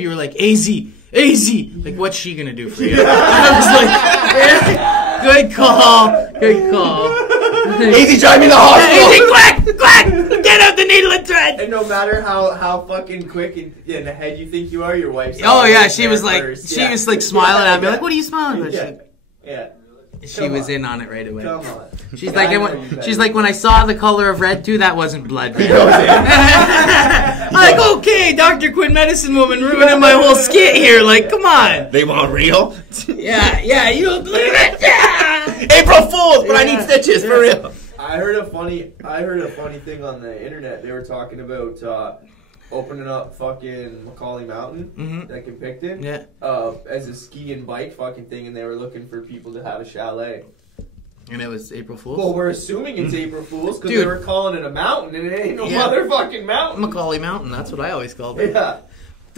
You were like, AZ. Like, what's she going to do for you? I was like, good call. AZ, drive me to the hospital. Quick, get out the needle and thread. And no matter how fucking quick in the head you think you are, your wife's Oh, yeah, always she there was like, first. she was like smiling at me, like, what are you smiling at? Yeah. She was in on it right away. Come on. She's Yeah, like, I know you better. she's like, when I saw the color of red too, that wasn't blood. I'm like, okay, Dr. Quinn Medicine Woman ruining my whole skit here. Like, come on. They want real? Yeah, you don't believe it. Yeah. April Fools, but I need stitches for real. I heard a funny thing on the internet. They were talking about opening up fucking Macaulay Mountain, like in Picton, as a ski and bike fucking thing, and they were looking for people to have a chalet. And it was April Fool's? Well, we're assuming it's April Fool's because they were calling it a mountain, and it ain't no motherfucking mountain. Macaulay Mountain, that's what I always called it. Yeah.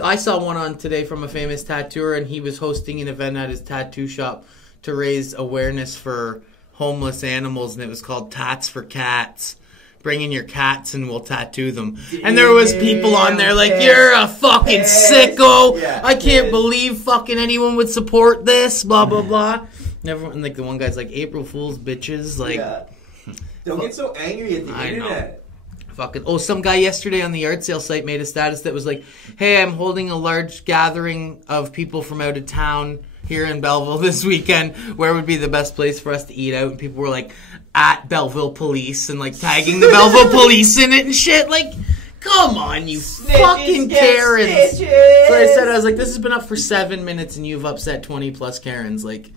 I saw one on today from a famous tattooer, and he was hosting an event at his tattoo shop to raise awareness for homeless animals, and it was called Tats for Cats. Bring in your cats and we'll tattoo them. And there was people on there like, you're a fucking sicko. I can't believe fucking anyone would support this. Blah, blah, blah. And everyone, like the one guy's like, April Fool's bitches. Like, don't get so angry at the internet. Fucking, some guy yesterday on the yard sale site made a status that was like, hey, I'm holding a large gathering of people from out of town here in Belleville this weekend. Where would be the best place for us to eat out? And people were like, at Belleville Police, and like tagging the Belleville Police in it and shit. Like, come on, you fucking Karens. So I was like, this has been up for 7 minutes and you've upset 20 plus Karens. Like,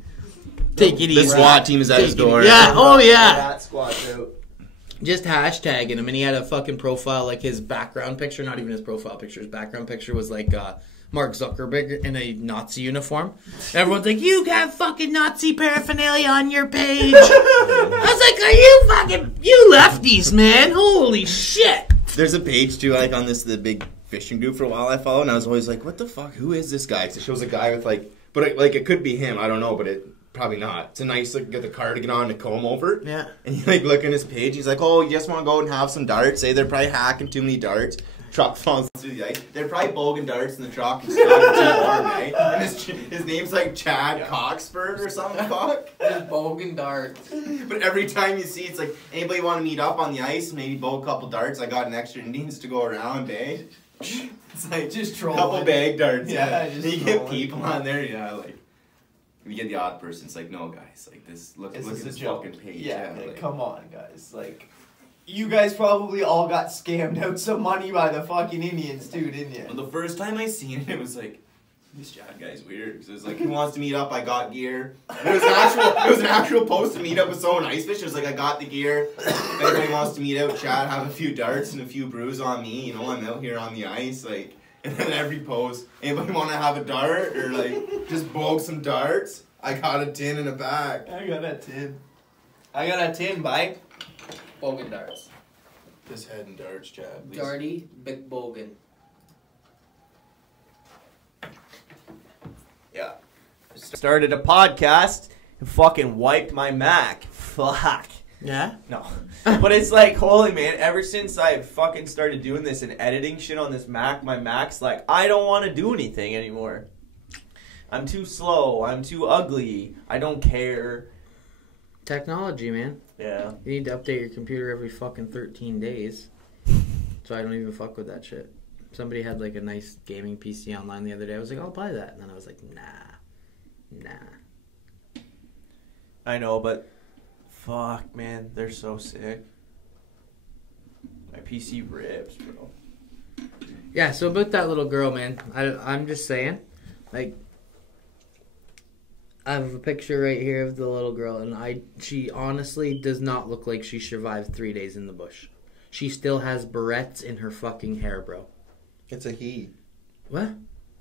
take it easy. The SWAT team is at his door. Yeah, That squad's out. Just hashtagging him, and he had a fucking profile, like his background picture, not even his profile picture, his background picture was like Mark Zuckerberg in a Nazi uniform. Everyone's like, you got fucking Nazi paraphernalia on your page. I was like, are you fucking, you lefties, man. Holy shit. There's a page too, like on the big fishing group for a while I follow, and I was always like, what the fuck, who is this guy? 'Cause it shows a guy with like, but it could be him, I don't know, but it probably not. It's a nice, like, get the cardigan on to comb over. Yeah. And you like look at his page, he's like, oh, you just want to go out and have some darts? Say they're probably hacking too many darts. Truck falls through the ice. They're probably bogging darts in the truck and stuff too hard, eh? And his name's like Chad Coxford or something. Fuck. Just bogging darts. But every time you see, it's like, anybody want to meet up on the ice? Maybe bowl a couple darts. I got an extra Indians to go around, eh? It's like just a trolling. couple bag darts. Yeah, Yeah. just You get trolling. people on there, like. You get the odd person. It's like, no, guys. Like this. Look at this fucking page. Yeah, like, come on, guys. Like, you guys probably all got scammed out some money by the fucking Indians too, didn't you? Well, the first time I seen it, it was like, This Chad guy's weird because it was like he wants to meet up. I got gear. It was an actual post to meet up with someone ice fish. It was like I got the gear. If anybody wants to meet out, Chad, have a few darts and a few brews on me. You know, I'm out here on the ice, like. And then every post, anybody want to have a dart or like just bulk some darts? I got a tin in a bag. I got a tin, bike. Bogan darts. Just head and darts, Chad. Please. Darty Big Bogan. Yeah. Started a podcast and fucking wiped my Mac. Fuck. Yeah? No. But it's like, holy man, ever since I fucking started doing this and editing shit on this Mac, my Mac's like, I don't want to do anything anymore. I'm too slow. I'm too ugly. I don't care. Technology, man. Yeah. You need to update your computer every fucking 13 days. So I don't even fuck with that shit. Somebody had like a nice gaming PC online the other day. I was like, I'll buy that. And then I was like, nah. I know, but fuck, man, they're so sick. My PC rips, bro. Yeah, so about that little girl, man, I'm just saying, like, I have a picture right here of the little girl, and she honestly does not look like she survived 3 days in the bush. She still has barrettes in her fucking hair, bro. It's a he. What?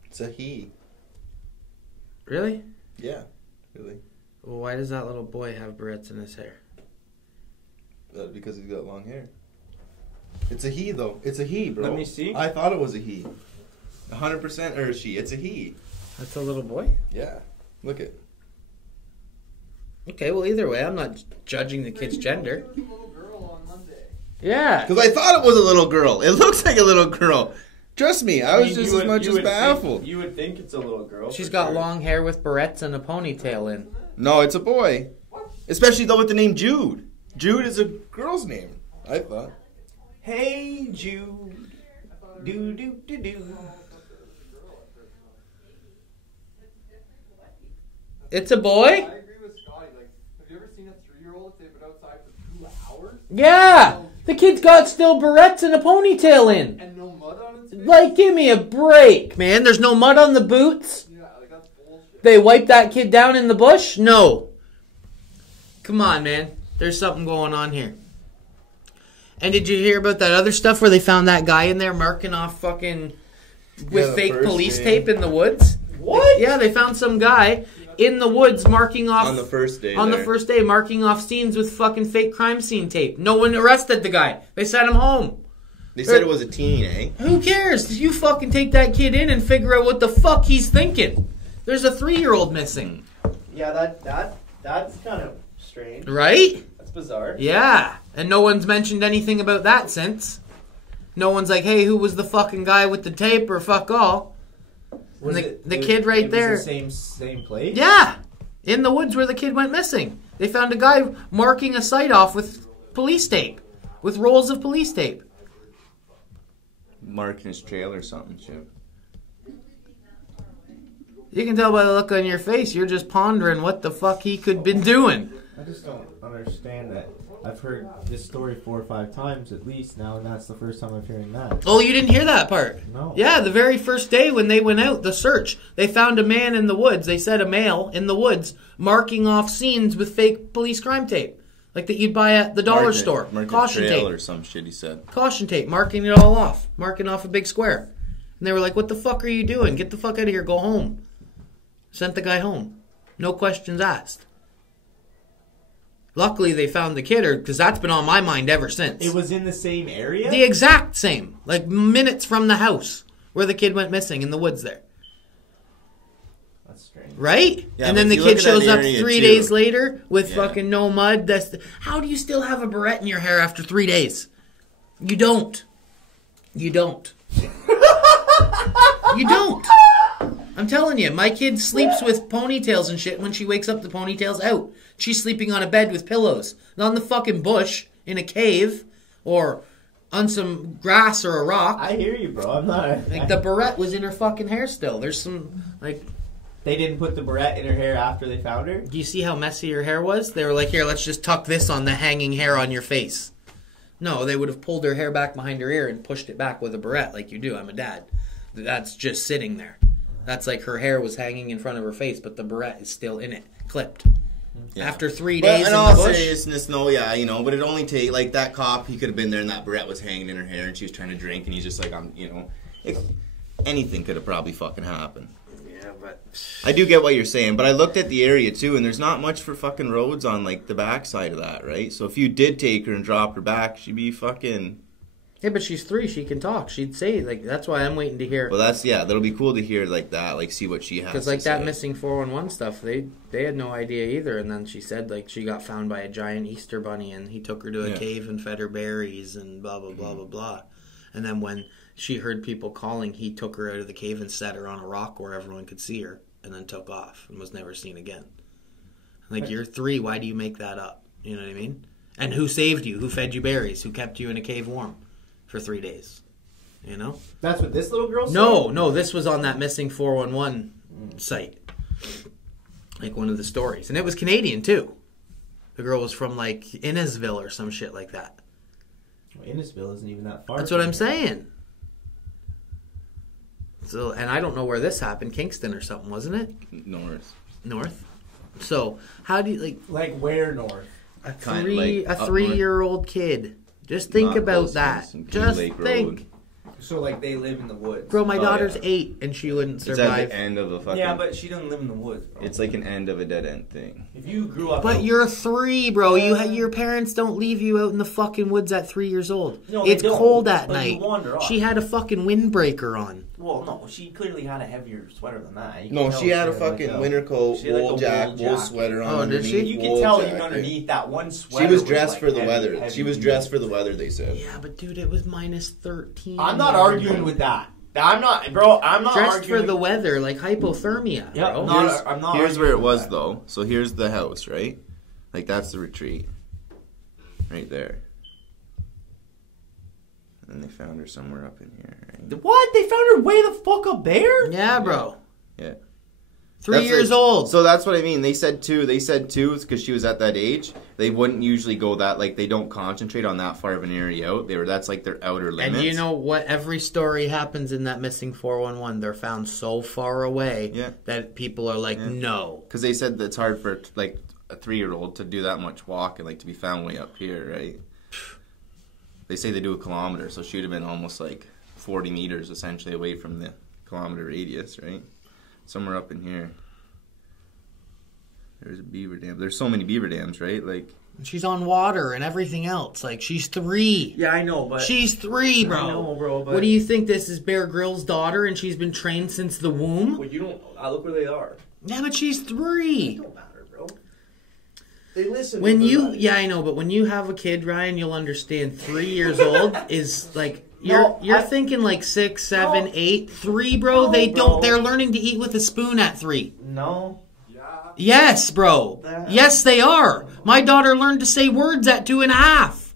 It's a he. Really? Yeah, really. Well, why does that little boy have barrettes in his hair? Because he's got long hair. It's a he, though. It's a he, bro. Let me see. I thought it was a he. 100% or a she. It's a he. That's a little boy? Yeah. Look at. Okay, well, either way, I'm not judging the kid's gender. Yeah. Because I thought it was a little girl. It looks like a little girl. Trust me, I was just as much as baffled. You would think it's a little girl. She's got long hair with barrettes and a ponytail in. No, it's a boy. Especially though with the name Jude. Jude is a girl's name, I thought. Hey, Jude. Do, do, do, do. It's a boy? I agree with Scotty. Like, have you ever seen a 3-year-old if they've been outside for 2 hours? Yeah! The kid's got still barrettes and a ponytail in. And no mud on his face? Like, give me a break, man. There's no mud on the boots. Yeah, like, that's bullshit. They wiped that kid down in the bush? No. Come on, man. There's something going on here. And did you hear about that other stuff where they found that guy in there marking off fucking with fake police tape in the woods? What? Yeah, they found some guy in the woods marking off On the first day. the first day, marking off scenes with fucking fake crime scene tape. No one arrested the guy. They sent him home. They said it was a teen, eh? Who cares? You fucking take that kid in and figure out what the fuck he's thinking. There's a 3-year-old missing. Yeah, that's kind of strange. Right? That's bizarre. Yeah. And no one's mentioned anything about that since. No one's like, hey, who was the fucking guy with the tape or fuck all? Was the kid right there. Was the same place? Yeah. In the woods where the kid went missing. They found a guy marking a site off with police tape. With rolls of police tape. Marking his trail or something, Chip. You can tell by the look on your face, you're just pondering what the fuck he could been doing. I just don't understand that. I've heard this story 4 or 5 times at least now, and that's the first time I'm hearing that. Oh, you didn't hear that part? No. Yeah, the very first day when they went out, the search, they found a man in the woods. They said a male in the woods marking off scenes with fake police crime tape. Like that you'd buy at the dollar store. Caution trail tape. Or some shit he said. Caution tape, marking it all off. Marking off a big square. And they were like, what the fuck are you doing? Get the fuck out of here, go home. Sent the guy home. No questions asked. Luckily, they found the kid, because that's been on my mind ever since. It was in the same area? The exact same. Like minutes from the house where the kid went missing in the woods there. That's strange. Right? Yeah, and then but the if you kid look at shows that up area 3 too. days later with Yeah. fucking no mud. How do you still have a barrette in your hair after 3 days? You don't. You don't. You don't. I'm telling you, my kid sleeps with ponytails and shit. When she wakes up, the ponytail's out. She's sleeping on a bed with pillows. Not in the fucking bush, in a cave, or on some grass or a rock. I hear you, bro. I'm not... Like, the barrette was in her fucking hair still. There's some, like... They didn't put the barrette in her hair after they found her? Do you see how messy her hair was? They were like, here, let's just tuck this on the hanging hair on your face. No, they would have pulled her hair back behind her ear and pushed it back with a barrette like you do. I'm a dad. That's just sitting there. That's like her hair was hanging in front of her face, but the barrette is still in it, clipped. Yeah. After 3 But days in in all the bush. seriousness, no, yeah, you know, but it only take like that cop. He could have been there, and that barrette was hanging in her hair, and she was trying to drink, and he's just like, anything could have probably fucking happened. Yeah, but I do get what you're saying, but I looked at the area too, and there's not much for fucking roads on like the backside of that, right? So if you did take her and drop her back, she'd be fucking. Yeah, but she's 3. She can talk. She'd say, like, that's why I'm waiting to hear. Well, that'll be cool to hear like that, like see what she has. Because like that missing 411 stuff, they had no idea either. And then she said like she got found by a giant Easter bunny, and he took her to a cave and fed her berries and blah blah blah blah blah. And then when she heard people calling, he took her out of the cave and set her on a rock where everyone could see her, and then took off and was never seen again. Like, you're 3, why do you make that up? You know what I mean? And who saved you? Who fed you berries? Who kept you in a cave warm for 3 days? You know? That's what this little girl said? No, this was on that missing 411 site. Like one of the stories. And it was Canadian, too. The girl was from, like, Innisville or some shit like that. Well, Innisville isn't even that far. That's what I'm saying. So, and I don't know where this happened. Kingston or something, wasn't it? North. So, how do you, like where north? A 3-year-old kid. Just think about that. Just think. So, like, they live in the woods. Bro, my daughter's 8, and she wouldn't survive. It's at the end of a fucking... Yeah, but she doesn't live in the woods, bro. It's like an end of a dead-end thing. If you grew up... But you're 3, bro. Your parents don't leave you out in the fucking woods at 3 years old. No, it's they don't, cold at but night. you wander off. She had a fucking windbreaker on. Well, no, she clearly had a heavier sweater than that. You can No, tell she had a fucking winter coat, wool jacket, wool sweater on. Oh, did she? You can tell even underneath that one sweater. She was dressed like for the heavy, weather. heavy She was dressed for the weather, they said. Yeah, but dude, it was minus 13. I'm not arguing with that. I'm not, bro. I'm not dressed arguing for the weather, like hypothermia. Yep, bro. I'm not. Here's where it was though. So here's the house, right? Like that's the retreat, right there. And they found her somewhere up in here. Right? What? They found her way the fuck up there? Yeah, bro. Yeah. 3 years old. So that's what I mean. They said two because she was at that age. They wouldn't usually go that, like, they don't concentrate on that far of an area out. That's like their outer limits. And you know what? Every story happens in that missing 411. They're found so far away that people are like, no. Because they said that it's hard for, like, a 3-year-old to do that much walk and, like, to be found way up here, right? They say they do a kilometer, so she would have been almost, like, 40 meters, essentially, away from the kilometer radius, right? Somewhere up in here. There's a beaver dam. There's so many beaver dams, right? Like, she's on water and everything else. Like, she's 3. Yeah, I know, but... She's 3, bro. I know, bro, but... What do you think? This is Bear Grylls' daughter and she's been trained since the womb? Well, you don't... look where they are. Yeah, but she's 3. It don't matter, bro. They listen. When you... Yeah, I know, but when you have a kid, Ryan, you'll understand 3 years old is, like... You're thinking like 6, 7, 8, 3, bro. No, they bro. don't. They're learning to eat with a spoon at 3. No. Yes, bro. Yes, they are. My daughter learned to say words at 2.5.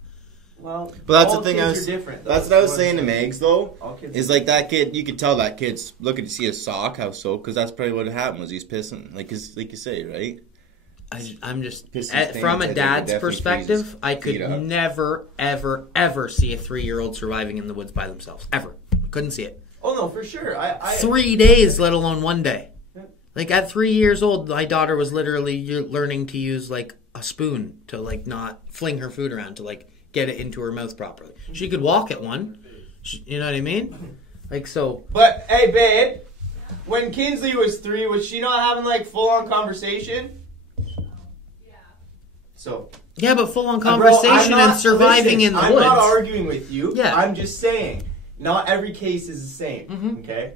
Well, but that's all the thing. kids are different. That's what I was saying to Megs though. kids Is like that kid. You could tell that kid's looking to see his sock how so because that's probably what happened was he's pissing like you say, right? I'm just Pistons from a thing, dad's definitely perspective. freezes I could feet up. never, ever, ever see a 3-year-old surviving in the woods by themselves. Ever, couldn't see it. Oh no, for sure. I 3 days, let alone 1 day. Like at 3 years old, my daughter was literally learning to use like a spoon to like not fling her food around to like get it into her mouth properly. She could walk at 1. You know what I mean? Like so. But hey, babe, when Kinsley was 3, was she not having like full on conversation? So Yeah, but full on conversation and surviving in the I'm woods. I'm not arguing with you. Yeah. I'm just saying, not every case is the same. Okay?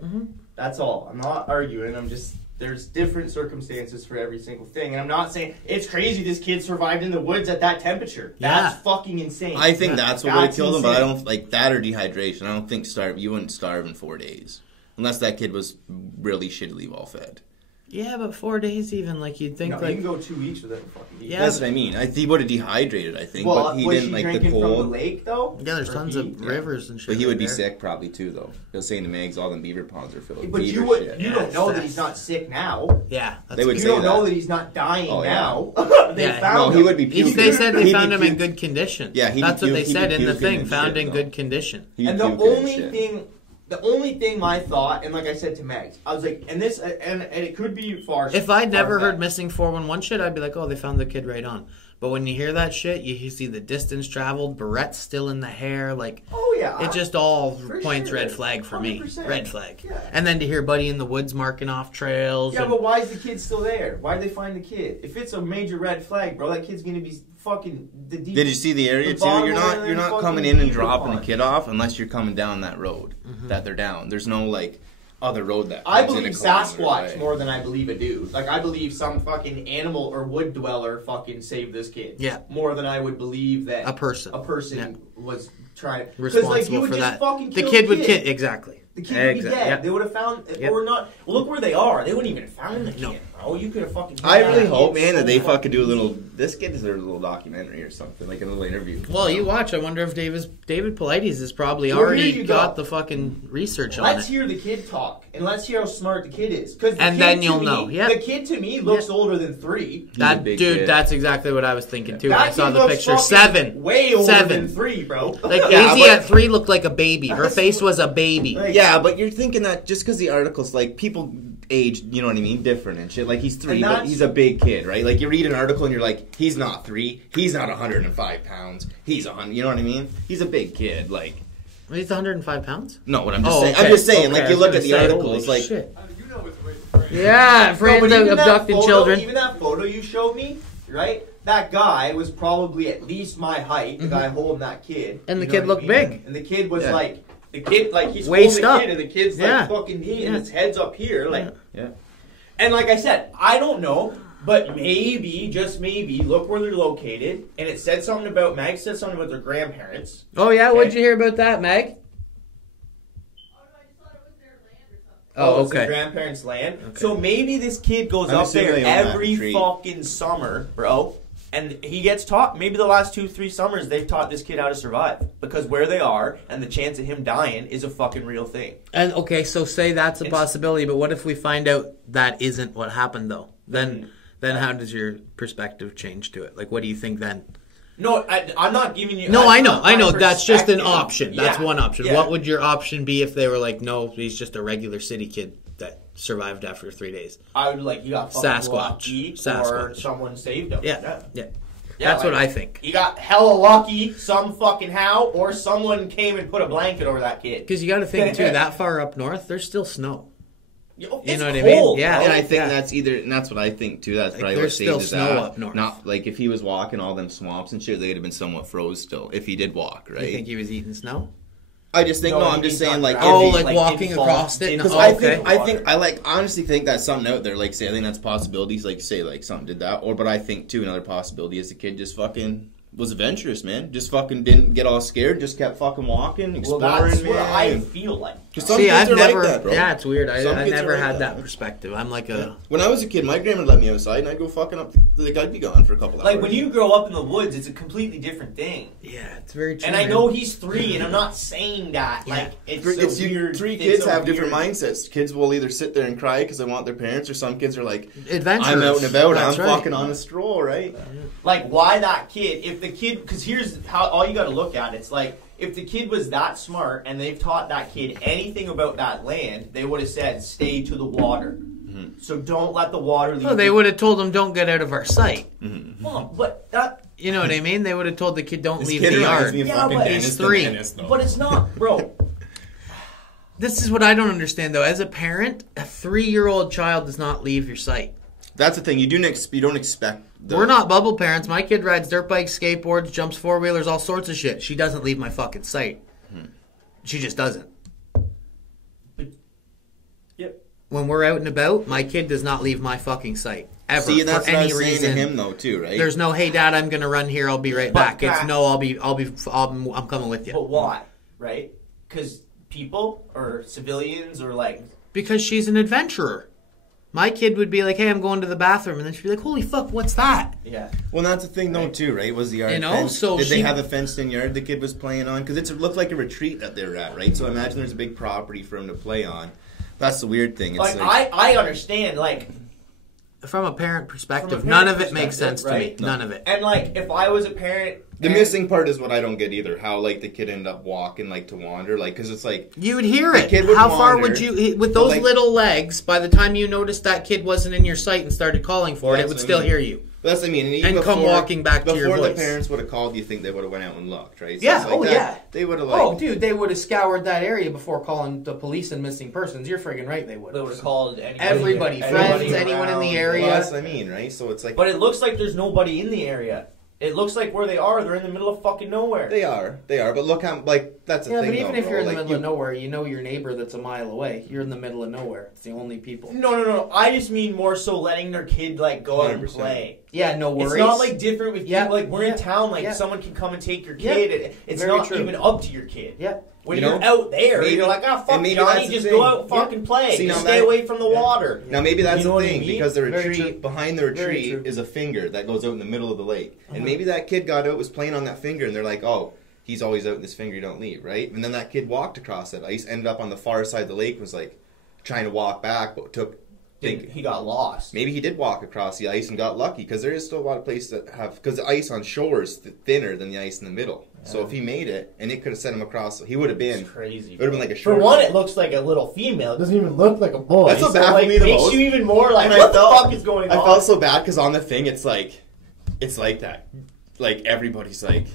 That's all. I'm not arguing. I'm just, there's different circumstances for every single thing. And I'm not saying, it's crazy this kid survived in the woods at that temperature. That's fucking insane. I think that's what would have killed him, but I insane. don't like that or dehydration. I don't think you wouldn't starve in 4 days unless that kid was really shittily well fed. Yeah, but 4 days even, like you'd think No, like you can go 2 weeks without fucking eating. Yeah, That's what I mean. He would have dehydrated, I think, Well, but he was didn't she like the drinking cold. from the lake though? Yeah, there's Or tons he- of rivers and shit. But he would be there. sick probably too, though. They're saying to Megs, all the beaver ponds are filled with But beaver you shit. don't know that he's not sick now. Yeah, They would You say don't know that. that he's not dying Oh, yeah. now. They Yeah. found No, he him. would be puking. They said they He'd found be him in puking. good condition. Yeah, he'd be that's what they puking- said he'd be in the puking thing. and Found shit, in though. good condition. He'd And the puke and only shit. thing the only thing my thought, and like I said to Mags, I was like, and this, and it could be far. If I'd never heard missing 411 shit, I'd be like, oh, they found the kid right on. But when you hear that shit, you see the distance traveled, barrettes still in the hair, like, oh yeah, it just all for points sure. red flag for 100%. me. Red flag. Yeah. And then to hear Buddy in the woods marking off trails. Yeah, and, but why is the kid still there? Why'd they find the kid? If it's a major red flag, bro, that kid's gonna be fucking the deep. Did you see the area the too? bottom You're of not the coming fucking in and beaver dropping the pond. kid off unless you're coming down that road that they're down. There's no like other road that I comes in believe a kilometer Sasquatch away. more than I believe a dude. Like, I believe some fucking animal or wood dweller fucking saved this kid. Yeah. More than I would believe that A person. A was trying. responsible like, you would for just that. fucking The kill kid would kill. Exactly. The kid would be Exactly. dead. Yep. They would have found, Yep. or not. Well, look where they are. They wouldn't even have found the kid, No. bro. You could have fucking. I killed really that hope, kid man, so that they fucking fucking do a easy. little. This kid deserves a little documentary or something, like a little interview. Well, you watch. I wonder if David Paulides has probably Well, here already you go. got the fucking research on Let's it. hear the kid talk, and let's hear how smart the kid is. Because And then you'll know. Yeah. The kid to me looks older than 3. That big dude, kid. that's exactly what I was thinking too. That When I saw kid the looks picture. fucking 7. Way older 7. than 3, bro. Like Yeah, Izzy but- at 3 looked like a baby. Her face was a baby. Like- Yeah, but you're thinking that just because the article's like people age, you know what I mean, different and shit. Like he's 3, And but that's- he's a big kid, right? Like you read an article and you're like, he's not 3, he's not 105 pounds, he's 100. You know what I mean? He's a big kid. Like He's 105 pounds. no, what I'm just Oh, saying. okay. I'm just saying. Okay, Like I you was look gonna at the say, article, holy it's like shit. You know it's way. Yeah, No, friends but of even that abducted photo- children. Even that photo you showed me, right? That guy was probably at least my height. The guy holding that kid, And the You know kid what I looked mean? big. And the kid was Yeah. like, the kid like he's Waist holding the up. kid, and the kid's Yeah. like fucking knee, and Yeah. his head's up here, like. yeah. And like I said, I don't know, but maybe, just maybe, look where they're located. And it said something about, Mag said something about their grandparents. Oh yeah, what'd Okay. you hear about that, Meg? Oh, It's their okay. grandparents' land. Okay. So maybe this kid goes I'm up assuming there they own that every retreat. fucking summer, bro. And he gets taught, maybe the last 2-3 summers, they've taught this kid how to survive. Because where they are, and the chance of him dying is a fucking real thing. And okay, so say that's a It's- possibility, but what if we find out that isn't what happened though? Then how does your perspective change to it? Like, what do you think then? No, I'm not giving you... No, that's I know, not my that's just an perspective. option. That's Yeah, one option. yeah. What would your option be if they were like, no, he's just a regular city kid that survived after 3 days? I would like, you got fucking Sasquatch. lucky, or Sasquatch. someone saved him. Yeah. Yeah, That's like, what I think. You got hella lucky, some fucking how, or someone came and put a blanket over that kid. Because you got to think too, that far up north, there's still snow. It's You know what I mean? cold, Yeah. bro. And I think Yeah. that's either, and that's what I think too. That's Like, probably there's what still saved his snow ass. up north. Not like if he was walking all them swamps and shit, they'd have been somewhat froze still. If he did walk, right? You think he was eating snow? I just think No, no. he I'm just means saying not like drown. Oh, if he- like walking didn't fall- across it? didn't Because Oh, I okay. think I like honestly think that's something out there. Like say I think that's possibilities. Like say like something did that, or but I think too another possibility is the kid just fucking was adventurous, man. Just fucking didn't get all scared. Just kept fucking walking, Well, exploring, that's man. what I feel like. 'Cause some See, kids I've are never. like that, bro. Yeah, it's weird. Some I kids never are like had that. that perspective. I'm like a. When I was a kid, my grandma would let me outside, and I'd go fucking up. Like I'd be gone for a couple hours. Like when you grow up in the woods, it's a completely different thing. Yeah, it's very true. And I man. know he's 3, and I'm not saying that. Yeah. Like it's Three weird. kids it's a have different weird- mindsets. Kids will either sit there and cry because they want their parents, or some kids are like, Adventurous. I'm out and about, That's I'm right. fucking on a stroll, right? Like why that kid? If the kid, because here's how all you got to look at. It's like if the kid was that smart and they've taught that kid anything about that land, they would have said, "Stay to the water." So don't let the water leave. Well, they you. would have told him, "Don't get out of our sight." Well, but that. You know what I mean? They would have told the kid, "Don't This leave kid the reminds yard." me of Yeah, fucking but Dennis he's the 3. Menace, though. But it's not, bro. This is what I don't understand though. As a parent, a 3-year-old child does not leave your sight. That's the thing. You don't expect. We're not bubble parents. My kid rides dirt bikes, skateboards, jumps 4-wheelers, all sorts of shit. She doesn't leave my fucking sight. She just doesn't. Yep. When we're out and about, my kid does not leave my fucking sight ever See, and that's for what I any was saying reason. to him though too, right? There's no, "Hey, Dad, I'm gonna run here. I'll be right But back." It's that- no, I'm coming with you. But why? Right? Because people or civilians or like. Because she's an adventurer. My kid would be like, "Hey, I'm going to the bathroom," and then she'd be like, "Holy fuck, what's that?" Yeah. Well, that's the thing though too, right? Was the yard You know, fenced? so did they she- have a fenced-in yard the kid was playing on? Because it looked like a retreat that they were at, right? So I imagine there's a big property for him to play on. That's the weird thing. It's Like I understand. Like from a parent perspective, From a none parent of it makes sense perspective, to me. None of it. And like, if I was a parent, The missing part is what I don't get either. How like the kid ended up walking like to wander, like because it's like you would hear the it. Kid would How far wander, would you with those like, little legs? By the time you noticed that kid wasn't in your sight and started calling for it, it would still hear you. That's what I mean. And come walking back to your Before voice. the parents would have called, you think they would have went out and looked, right? So Yeah. it's like that. Yeah. They would have like. Oh, dude, they would have scoured that area before calling the police and missing persons. You're friggin' right. They would. They would have called everybody, friends, anyone in the area. Well, that's what I mean, right? So it's like. But it looks like there's nobody in the area. It looks like where they are, they're in the middle of fucking nowhere. They are. But look how like that's the Yeah, thing. but even though, if you're in the like, middle of nowhere, you know your neighbor that's a mile away. You're in the middle of nowhere. It's the only people. No. I just mean more so letting their kid like go out and 100%. play. Yeah, no worries. It's not like different with people. Like we're in town, like someone can come and take your kid. It's Very not true. even up to your kid. Yeah. When You you're know, out there, maybe- you're like, ah, and fuck maybe Johnny, that's the just thing. go out and fucking play. See, now Just stay that- away from the water. Now maybe that's You know the what I thing mean? because the Very retreat true. behind the Very retreat true. is a finger that goes out in the middle of the lake, and maybe that kid got out, was playing on that finger, and they're like, oh, he's always out in this finger, you don't leave, right? And then that kid walked across that ice, ended up on the far side of the lake, was like trying to walk back, but He got lost. Maybe he did walk across the ice and got lucky because there is still a lot of places that have because the ice on shore is thinner than the ice in the middle. Yeah. So if he made it and it could have sent him across, he would have been crazy. It would have been like a For short. one, it looks like a little female. It doesn't even look like a boy. That's what so, baffled like, me the makes most. you even more like, And what the fuck is going on? I felt so bad because on the thing, it's like that. Like everybody's like,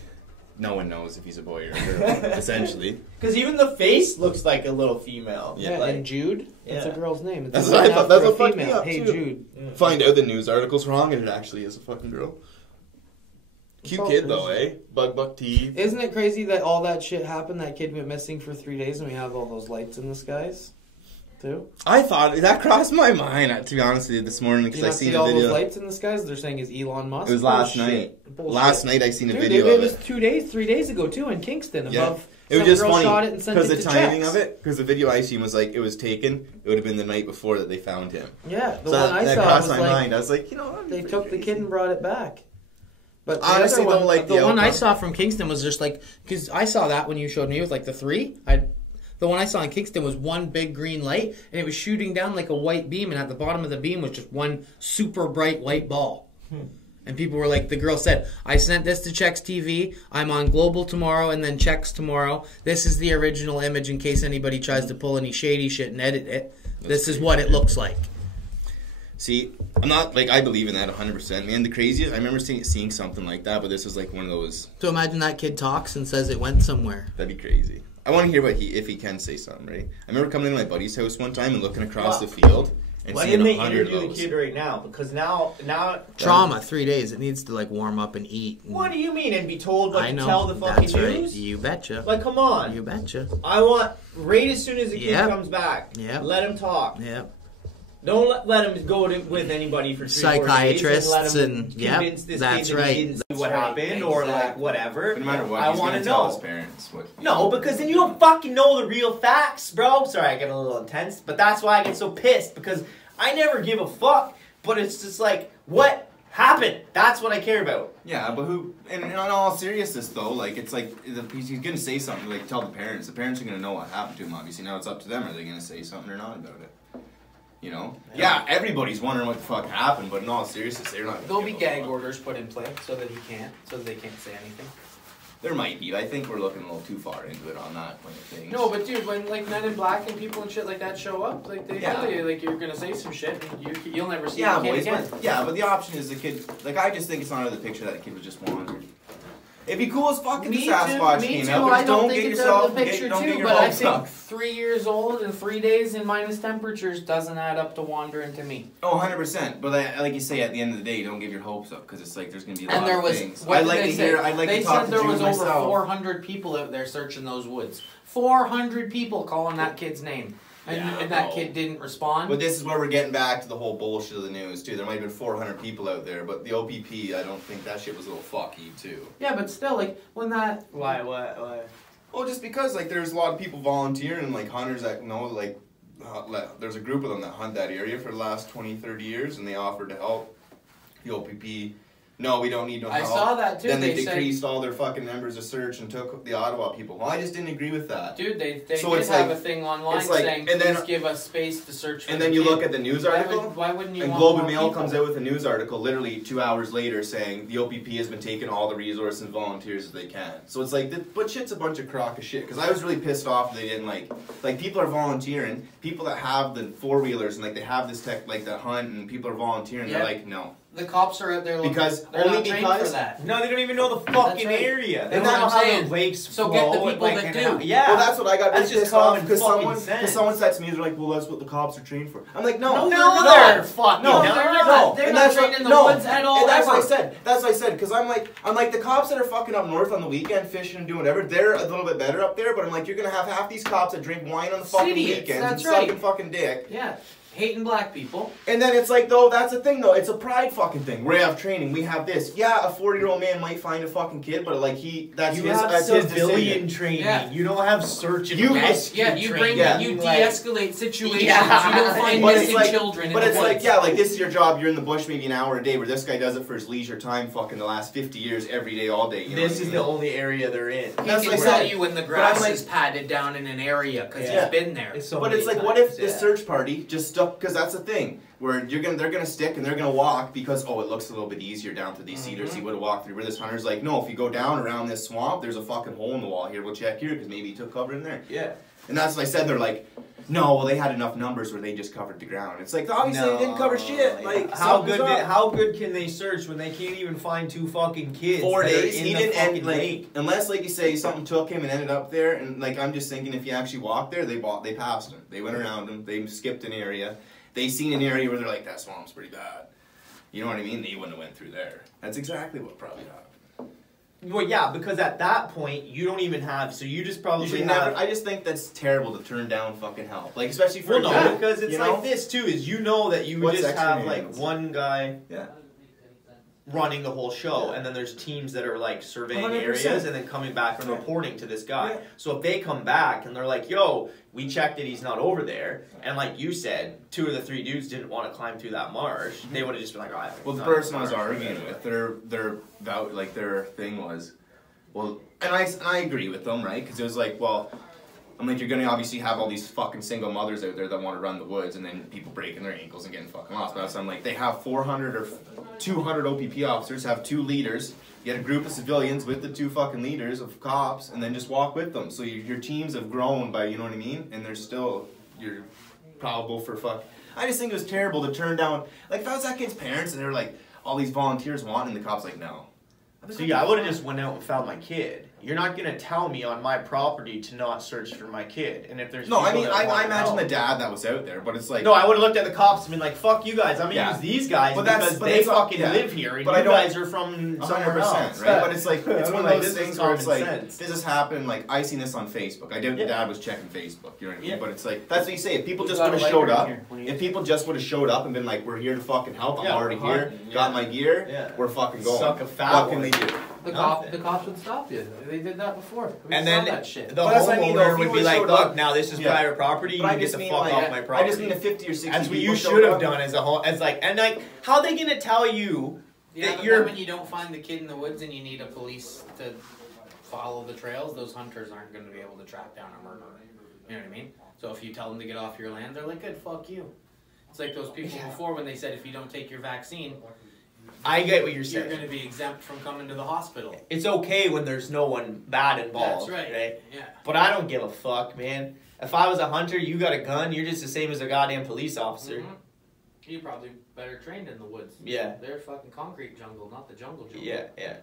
no one knows if he's a boy or a girl, essentially. Because even the face looks like a little female. Yeah, like, and Jude, that's yeah. a girl's name. It's That's a what I name thought. after That's a what fucked me female. up Hey, too. Jude. Find out the news article's wrong and it actually is a fucking girl. Cute kid though, eh? Buck teeth. Isn't it crazy that all that shit happened? That kid went missing for 3 days, and we have all those lights in the skies, too. I thought that crossed my mind, to be honest with you, this morning because You I not seen see a all video. those lights in the skies? They're saying is Elon Musk. It was last Bullshit. night. Bullshit. Last night I seen a Dude, video it of was it. 3 days ago too in Kingston. Above, It was some just girl funny shot it and sent because it the to timing checks. of it. Because the video I seen was like it was taken. It would have been the night before that they found him. Yeah, the So one I that saw crossed was my like mind. I was like, they took the kid and brought it back. But the honestly, other one, though, like the one I outcome- saw from Kingston was just like because I saw that when you showed me it was like the 3. The one I saw in Kingston was one big green light and it was shooting down like a white beam, and at the bottom of the beam was just one super bright white ball. And people were like, the girl said, I sent this to Chex TV. I'm on Global tomorrow and then Chex tomorrow. This is the original image in case anybody tries to pull any shady shit and edit it. This is what it looks like. See, I'm not like I believe in that 100%. Man, the craziest I remember seeing something like that, but this was like one of those. So imagine that kid talks and says it went somewhere. That'd be crazy. I want to hear if he can say something, right? I remember coming into my buddy's house one time and looking across the field and Why seeing didn't they 100 of interview the those. kid right now? Because now Trauma, 3 days. It needs to like warm up and eat. And what do you mean? And be told what I to know. tell the fucking That's right. news? You betcha. Like, come on. You betcha. I want right as soon as the kid Yep. comes back. Yep. Let him talk. Yep. Don't let him go with anybody for 3 Psychiatrists or 4 days and and- let him yep, convince this that's kid that right. he didn't see That's what right. happened or like whatever. No matter what, I he's want gonna to tell know. his parents what. No, because then you don't fucking know the real facts, bro. Sorry, I get a little intense, but that's why I get so pissed because I never give a fuck. But it's just like, what happened? That's what I care about. Yeah, but who? And in all seriousness, though, like it's like he's gonna say something. Like tell the parents. The parents are gonna know what happened to him. Obviously, now it's up to them. Are they gonna say something or not about it? You know? Yeah, everybody's wondering what the fuck happened, but in all seriousness, they're not. There'll be gag orders put in place so that they can't say anything. There might be. I think we're looking a little too far into it on that kind of thing. No, but dude, when like Men in Black and people and shit like that show up, like they tell you like you're gonna say some shit and you'll never see the kid again. But the option is the kid. Like I just think it's not out of the picture that the kid was just wandering. It'd be cool as fuck if the Sasquatch came out, but I don't don't think get it's yourself. out of the picture Don't get too, your but I hopes think up. 3 years old and 3 days in minus temperatures doesn't add up to wandering to me. Oh, 100%. But like you say, at the end of the day, don't give your hopes up because it's like there's gonna be a lot And there of was, things. what I'd did like they to say? hear. I'd like They to talk said to there Jude was over myself. 400 people out there searching those woods. 400 people calling that kid's name. And that kid didn't respond. But this is where we're getting back to the whole bullshit of the news too. There might have been 400 people out there, but the OPP, I don't think that shit was a little fucky too. Yeah, but still, like when that. Why? Well, just because like there's a lot of people volunteering and like hunters that know like there's a group of them that hunt that area for the last 20, 30 years, and they offered to help the OPP. no, we don't need no I help. saw that too. Then they They said- decreased all their fucking members of search and took the Ottawa people. Well, I just didn't agree with that. Dude, they So did it's have like- a thing online it's like- saying, and please then- give us space to search for And the then you kid." look at the news article, Why wouldn't you and want Globe more and Mail people? comes out with a news article literally 2 hours later saying the OPP has been taking all the resources and volunteers as they can. So it's like, but shit's a bunch of crock of shit. Because I was really pissed off they didn't like people are volunteering, people that have the 4-wheelers and like they have this tech, like the hunt, and people are volunteering, Yeah. they're like, no. The cops are out there looking. Because- they're only not trained because- for that. No, they don't even know the fucking right. area. They That's don't what know I'm how saying. the lakes So flow. get the people like, that and do. how- yeah. Well, that's what I got That's really just pissed off common because fucking sense. someone said to me, they're like, well, that's what the cops are trained for. I'm like, No, no, they're fucking no, not. They're no, not. They're and not that's trained what- in the no. woods at all. And that's what I ever. said. That's what I said because I'm like the cops that are fucking up north on the weekend fishing and doing whatever. They're a little bit better up there, but I'm like, you're gonna have half these cops that drink wine on the fucking Idiots, weekends that's and right. sucking fucking dick. Yeah, hating black people. And then it's like, though, that's the thing, though. It's a pride fucking thing. We have training. We have this. Yeah, a 40-year-old man might find a fucking kid, but like that's You his. have That's his civilian decision. training. Yeah. You don't have search and You- rescue Yeah, you bring, training. you Like- de-escalate situations. Yeah. You don't find But it's missing like, children. but in it's the like, woods. yeah, like this is your job. You're in the bush maybe an hour a day, where this guy does it for his leisure time, fucking the last 50 years, every day, all day. You know This what I is mean? the only area they're in. He That's can what I tell said. you when the But grass I'm like- is padded down in an area because Yeah. he's been there. It's so But many it's like, times, what if this yeah. search party just stuck? Because that's the thing, where they're gonna stick and they're gonna walk because it looks a little bit easier down through these cedars. He would have walked through. Where this hunter's like, no, if you go down around this swamp, there's a fucking hole in the wall here. We'll check here because maybe he took cover in there. Yeah. And that's what I said. They're like, no, well they had enough numbers where they just covered the ground. It's like obviously they didn't cover shit. Like how something's good? up. How good can they search when they can't even find 2 fucking kids? 4 that are days. in He the didn't fucking end like lake? unless like you say something took him and ended up there. And like I'm just thinking if you actually walked there, they passed him. They went around him. They skipped an area. They seen an area where they're like that swamp's pretty bad. You know what I mean? They wouldn't have went through there. That's exactly what probably happened. Well, yeah, because at that point you don't even have. So you just probably You should have. never. I just think that's terrible to turn down fucking help. Like especially for Well, a no, guy, because it's you like know? this too. Is you know that you What's just have experience? like one guy Yeah. running the whole show, Yeah. and then there's teams that are like surveying 100%. areas and then coming back and Yeah. reporting to this guy. Yeah. So if they come back and they're like, "Yo, we checked it, he's not over there," and like you said, 2 of the 3 dudes didn't want to climb through that marsh, they would have just been like, "Oh, I think Well, it's the not person I in was the marsh." arguing with, their thing was, well, and I agree with them, right? Because it was like, well, I'm like, you're gonna obviously have all these fucking single mothers out there that want to run the woods, and then people breaking their ankles and getting fucking lost. But I'm like, they have 400 or 200 OPP officers, have 2 leaders, get a group of civilians with the 2 fucking leaders of cops, and then just walk with them. So your teams have grown by, you know what I mean? And they're still, you're probable for fuck. I just think it was terrible to turn down, like if I was that kid's parents and they were like, all these volunteers want, and the cop's like, no. So yeah, I would have just went out and found my kid. You're not gonna tell me on my property to not search for my kid. And if there's No, I people mean, that I wanna imagine know- the dad that was out there, but it's like... No, I would have looked at the cops and been like, "Fuck you guys! I'm gonna Yeah. use these guys But that's- because but they it's not- fucking yeah. live here, and But I you don't- guys are from somewhere 100%, else." right? But it's like, it's I'm one like, of those this is things where it's common like, sense. this has happened, like, I seen this on Facebook. I doubt the Yeah. dad was checking Facebook, you know what I mean? Yeah. But it's like, that's what you say, if people We just got would a have showed lighter in up, here. What do you- if people just would have showed up and been like, we're here to fucking help, I'm Yeah, already we're here, hunting, got yeah. my gear, Yeah. we're fucking going. Suck a fat What can one. they do? The Nothing. cops would stop you. They did that before. We And saw then that shit. the But that's what I mean, though, homeowner if would you be would've like, showed "Look, up- now this is Yeah. private property. But You I get just the mean, fuck like, off my property." I just mean the 50 or 60 That's what people you showed should have up. done as a whole. As like, and like, how they gonna tell you Yeah, that but you're? then when you don't find the kid in the woods and you need a police to follow the trails, those hunters aren't going to be able to track down a murderer. You know what I mean? So if you tell them to get off your land, they're like, good, fuck you. It's like those people before when they said if you don't take your vaccine, I get what you're you're saying. going to be exempt from coming to the hospital. It's okay when there's no one bad involved. That's right. Yeah. But I don't give a fuck, man. If I was a hunter, you got a gun, you're just the same as a goddamn police officer. Mhm. You're probably better trained in the woods. Yeah. They're fucking concrete jungle, not the jungle. Yeah, yeah.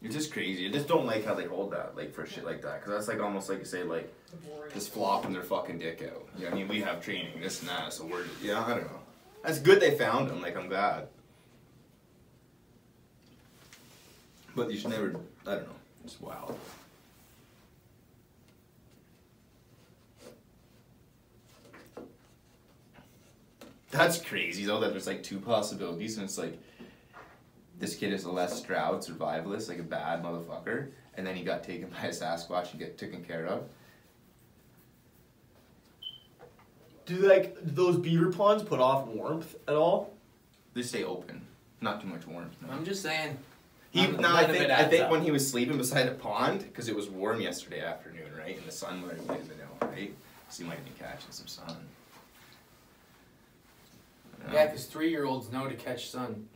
It's just crazy. I just don't like how they hold that, like, for shit like that. Because that's, like, almost like you say, like, just flopping their fucking dick out. You know what I mean? We have training, this and that, so we're, yeah, I don't know. That's good they found him, like, I'm glad. But you should never, I don't know, it's wild. That's crazy, though, that there's, like, 2 possibilities, and it's like, this kid is a Les Stroud survivalist, like a bad motherfucker, and then he got taken by a Sasquatch and get taken care of. Do like those beaver ponds put off warmth at all? They stay open. Not too much warmth. No. I'm just saying. I None of it think adds up. when he was sleeping beside a pond, because it was warm yesterday afternoon, right, and the sun was out, right, so he might be catching some sun. Yeah, because 3-year-olds know to catch sun.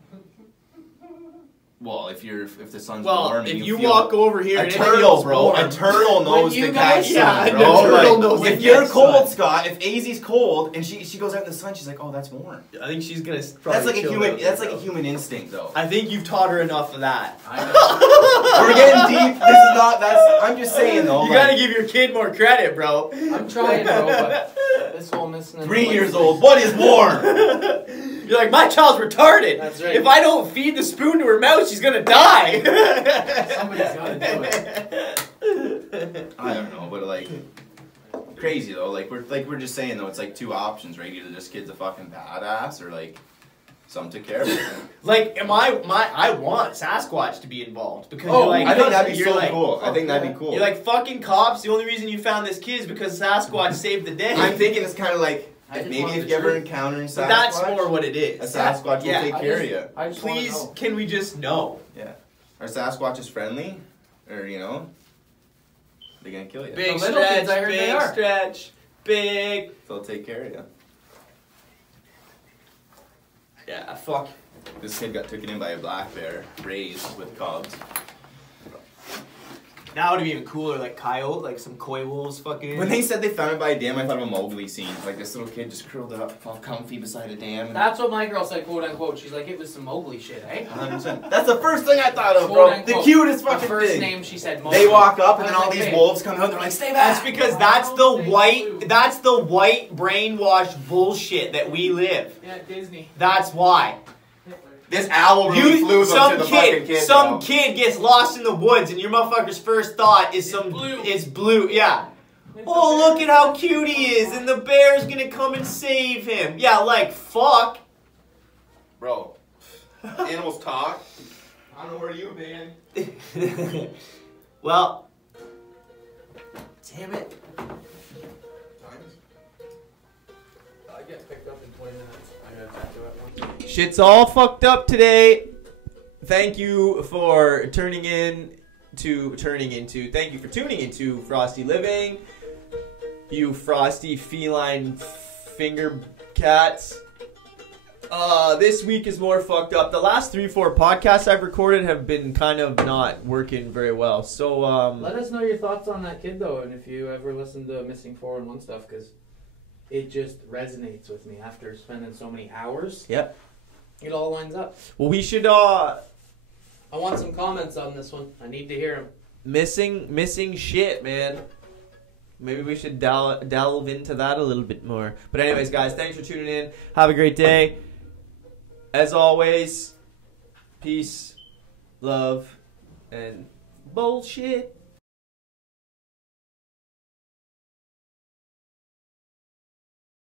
Well, if the sun's Well, warm, if and you feel walk over here a and turtle, bro, warm. a turtle knows When you to guys- catch yeah, sun, a bro. turtle Like, knows to if you're catch cold, sun. Scott, if Azie's cold and she goes out in the sun, she's like, oh, that's warm. I think she's gonna. That's like a chill human. out That's there, like a bro. human instinct, though. I think you've taught her enough of that. I know. We're getting deep. This is not. I'm just saying though. You like, gotta give your kid more credit, bro. I'm trying, bro, but this whole missing. 3 years old. What is warm? You're like, my child's retarded. That's right. If I don't feed the spoon to her mouth, she's gonna die. Somebody's gotta do it. I don't know, but like crazy though. Like we're just saying though. It's like two options, right? Either this kid's a fucking badass or like something to care about. Like, I want Sasquatch to be involved because Oh, you're like, I think that'd be you're so like, cool. I think that'd be cool. You're like, fucking cops. The only reason you found this kid is because Sasquatch saved the day. I'm thinking it's kind of like I just maybe want if the you ever truth. encounter a Sasquatch, But that's more what it is. a Sasquatch Yeah. will take care of you. I just wanna Please, know. can we just know? Yeah. Are Sasquatches friendly? Or, you know, they're gonna kill you. Big The little stretch, kids, I heard they big are. stretch, big. They'll take care of you. Yeah, fuck. This kid got taken in by a black bear, raised with cubs. Now it'd be even cooler, like coyote, like some coy wolves fucking. When they said they found it by a dam, I thought of a Mowgli scene. Like this little kid just curled up, all comfy beside a dam. And That's what my girl said, quote unquote. She's like, it was some Mowgli shit, eh? 100%. That's the first thing I thought of, Quote, bro. unquote. The cutest The fucking first thing. name she said Mowgli. They walk up and I then was all like, these babe. wolves come out. They're like, "Stay back!" That's because that's the white brainwashed bullshit that we live. Yeah, Disney. That's why. This owl really flew them to the fucking kid. Some bro. kid gets lost in the woods, and your motherfucker's first thought is it's blue. Yeah. Oh, look at how cute he is, and the bear's gonna come and save him. Yeah, like fuck. Bro, animals talk. I don't know where you've been. Well, damn it. I get picked up in 20 minutes. I gotta tattoo it once. Shit's all fucked up today. Thank you for tuning into Frosty Living. You frosty feline finger cats. This week is more fucked up. The last 3-4 podcasts I've recorded have been kind of not working very well. So Let us know your thoughts on that kid though, and if you ever listen to Missing 411 stuff, because it just resonates with me after spending so many hours. Yep. It all lines up. Well, we should I want some comments on this one. I need to hear them. missing shit, man. Maybe we should delve into that a little bit more. But anyways, guys, thanks for tuning in. Have a great day. As always, peace, love, and bullshit.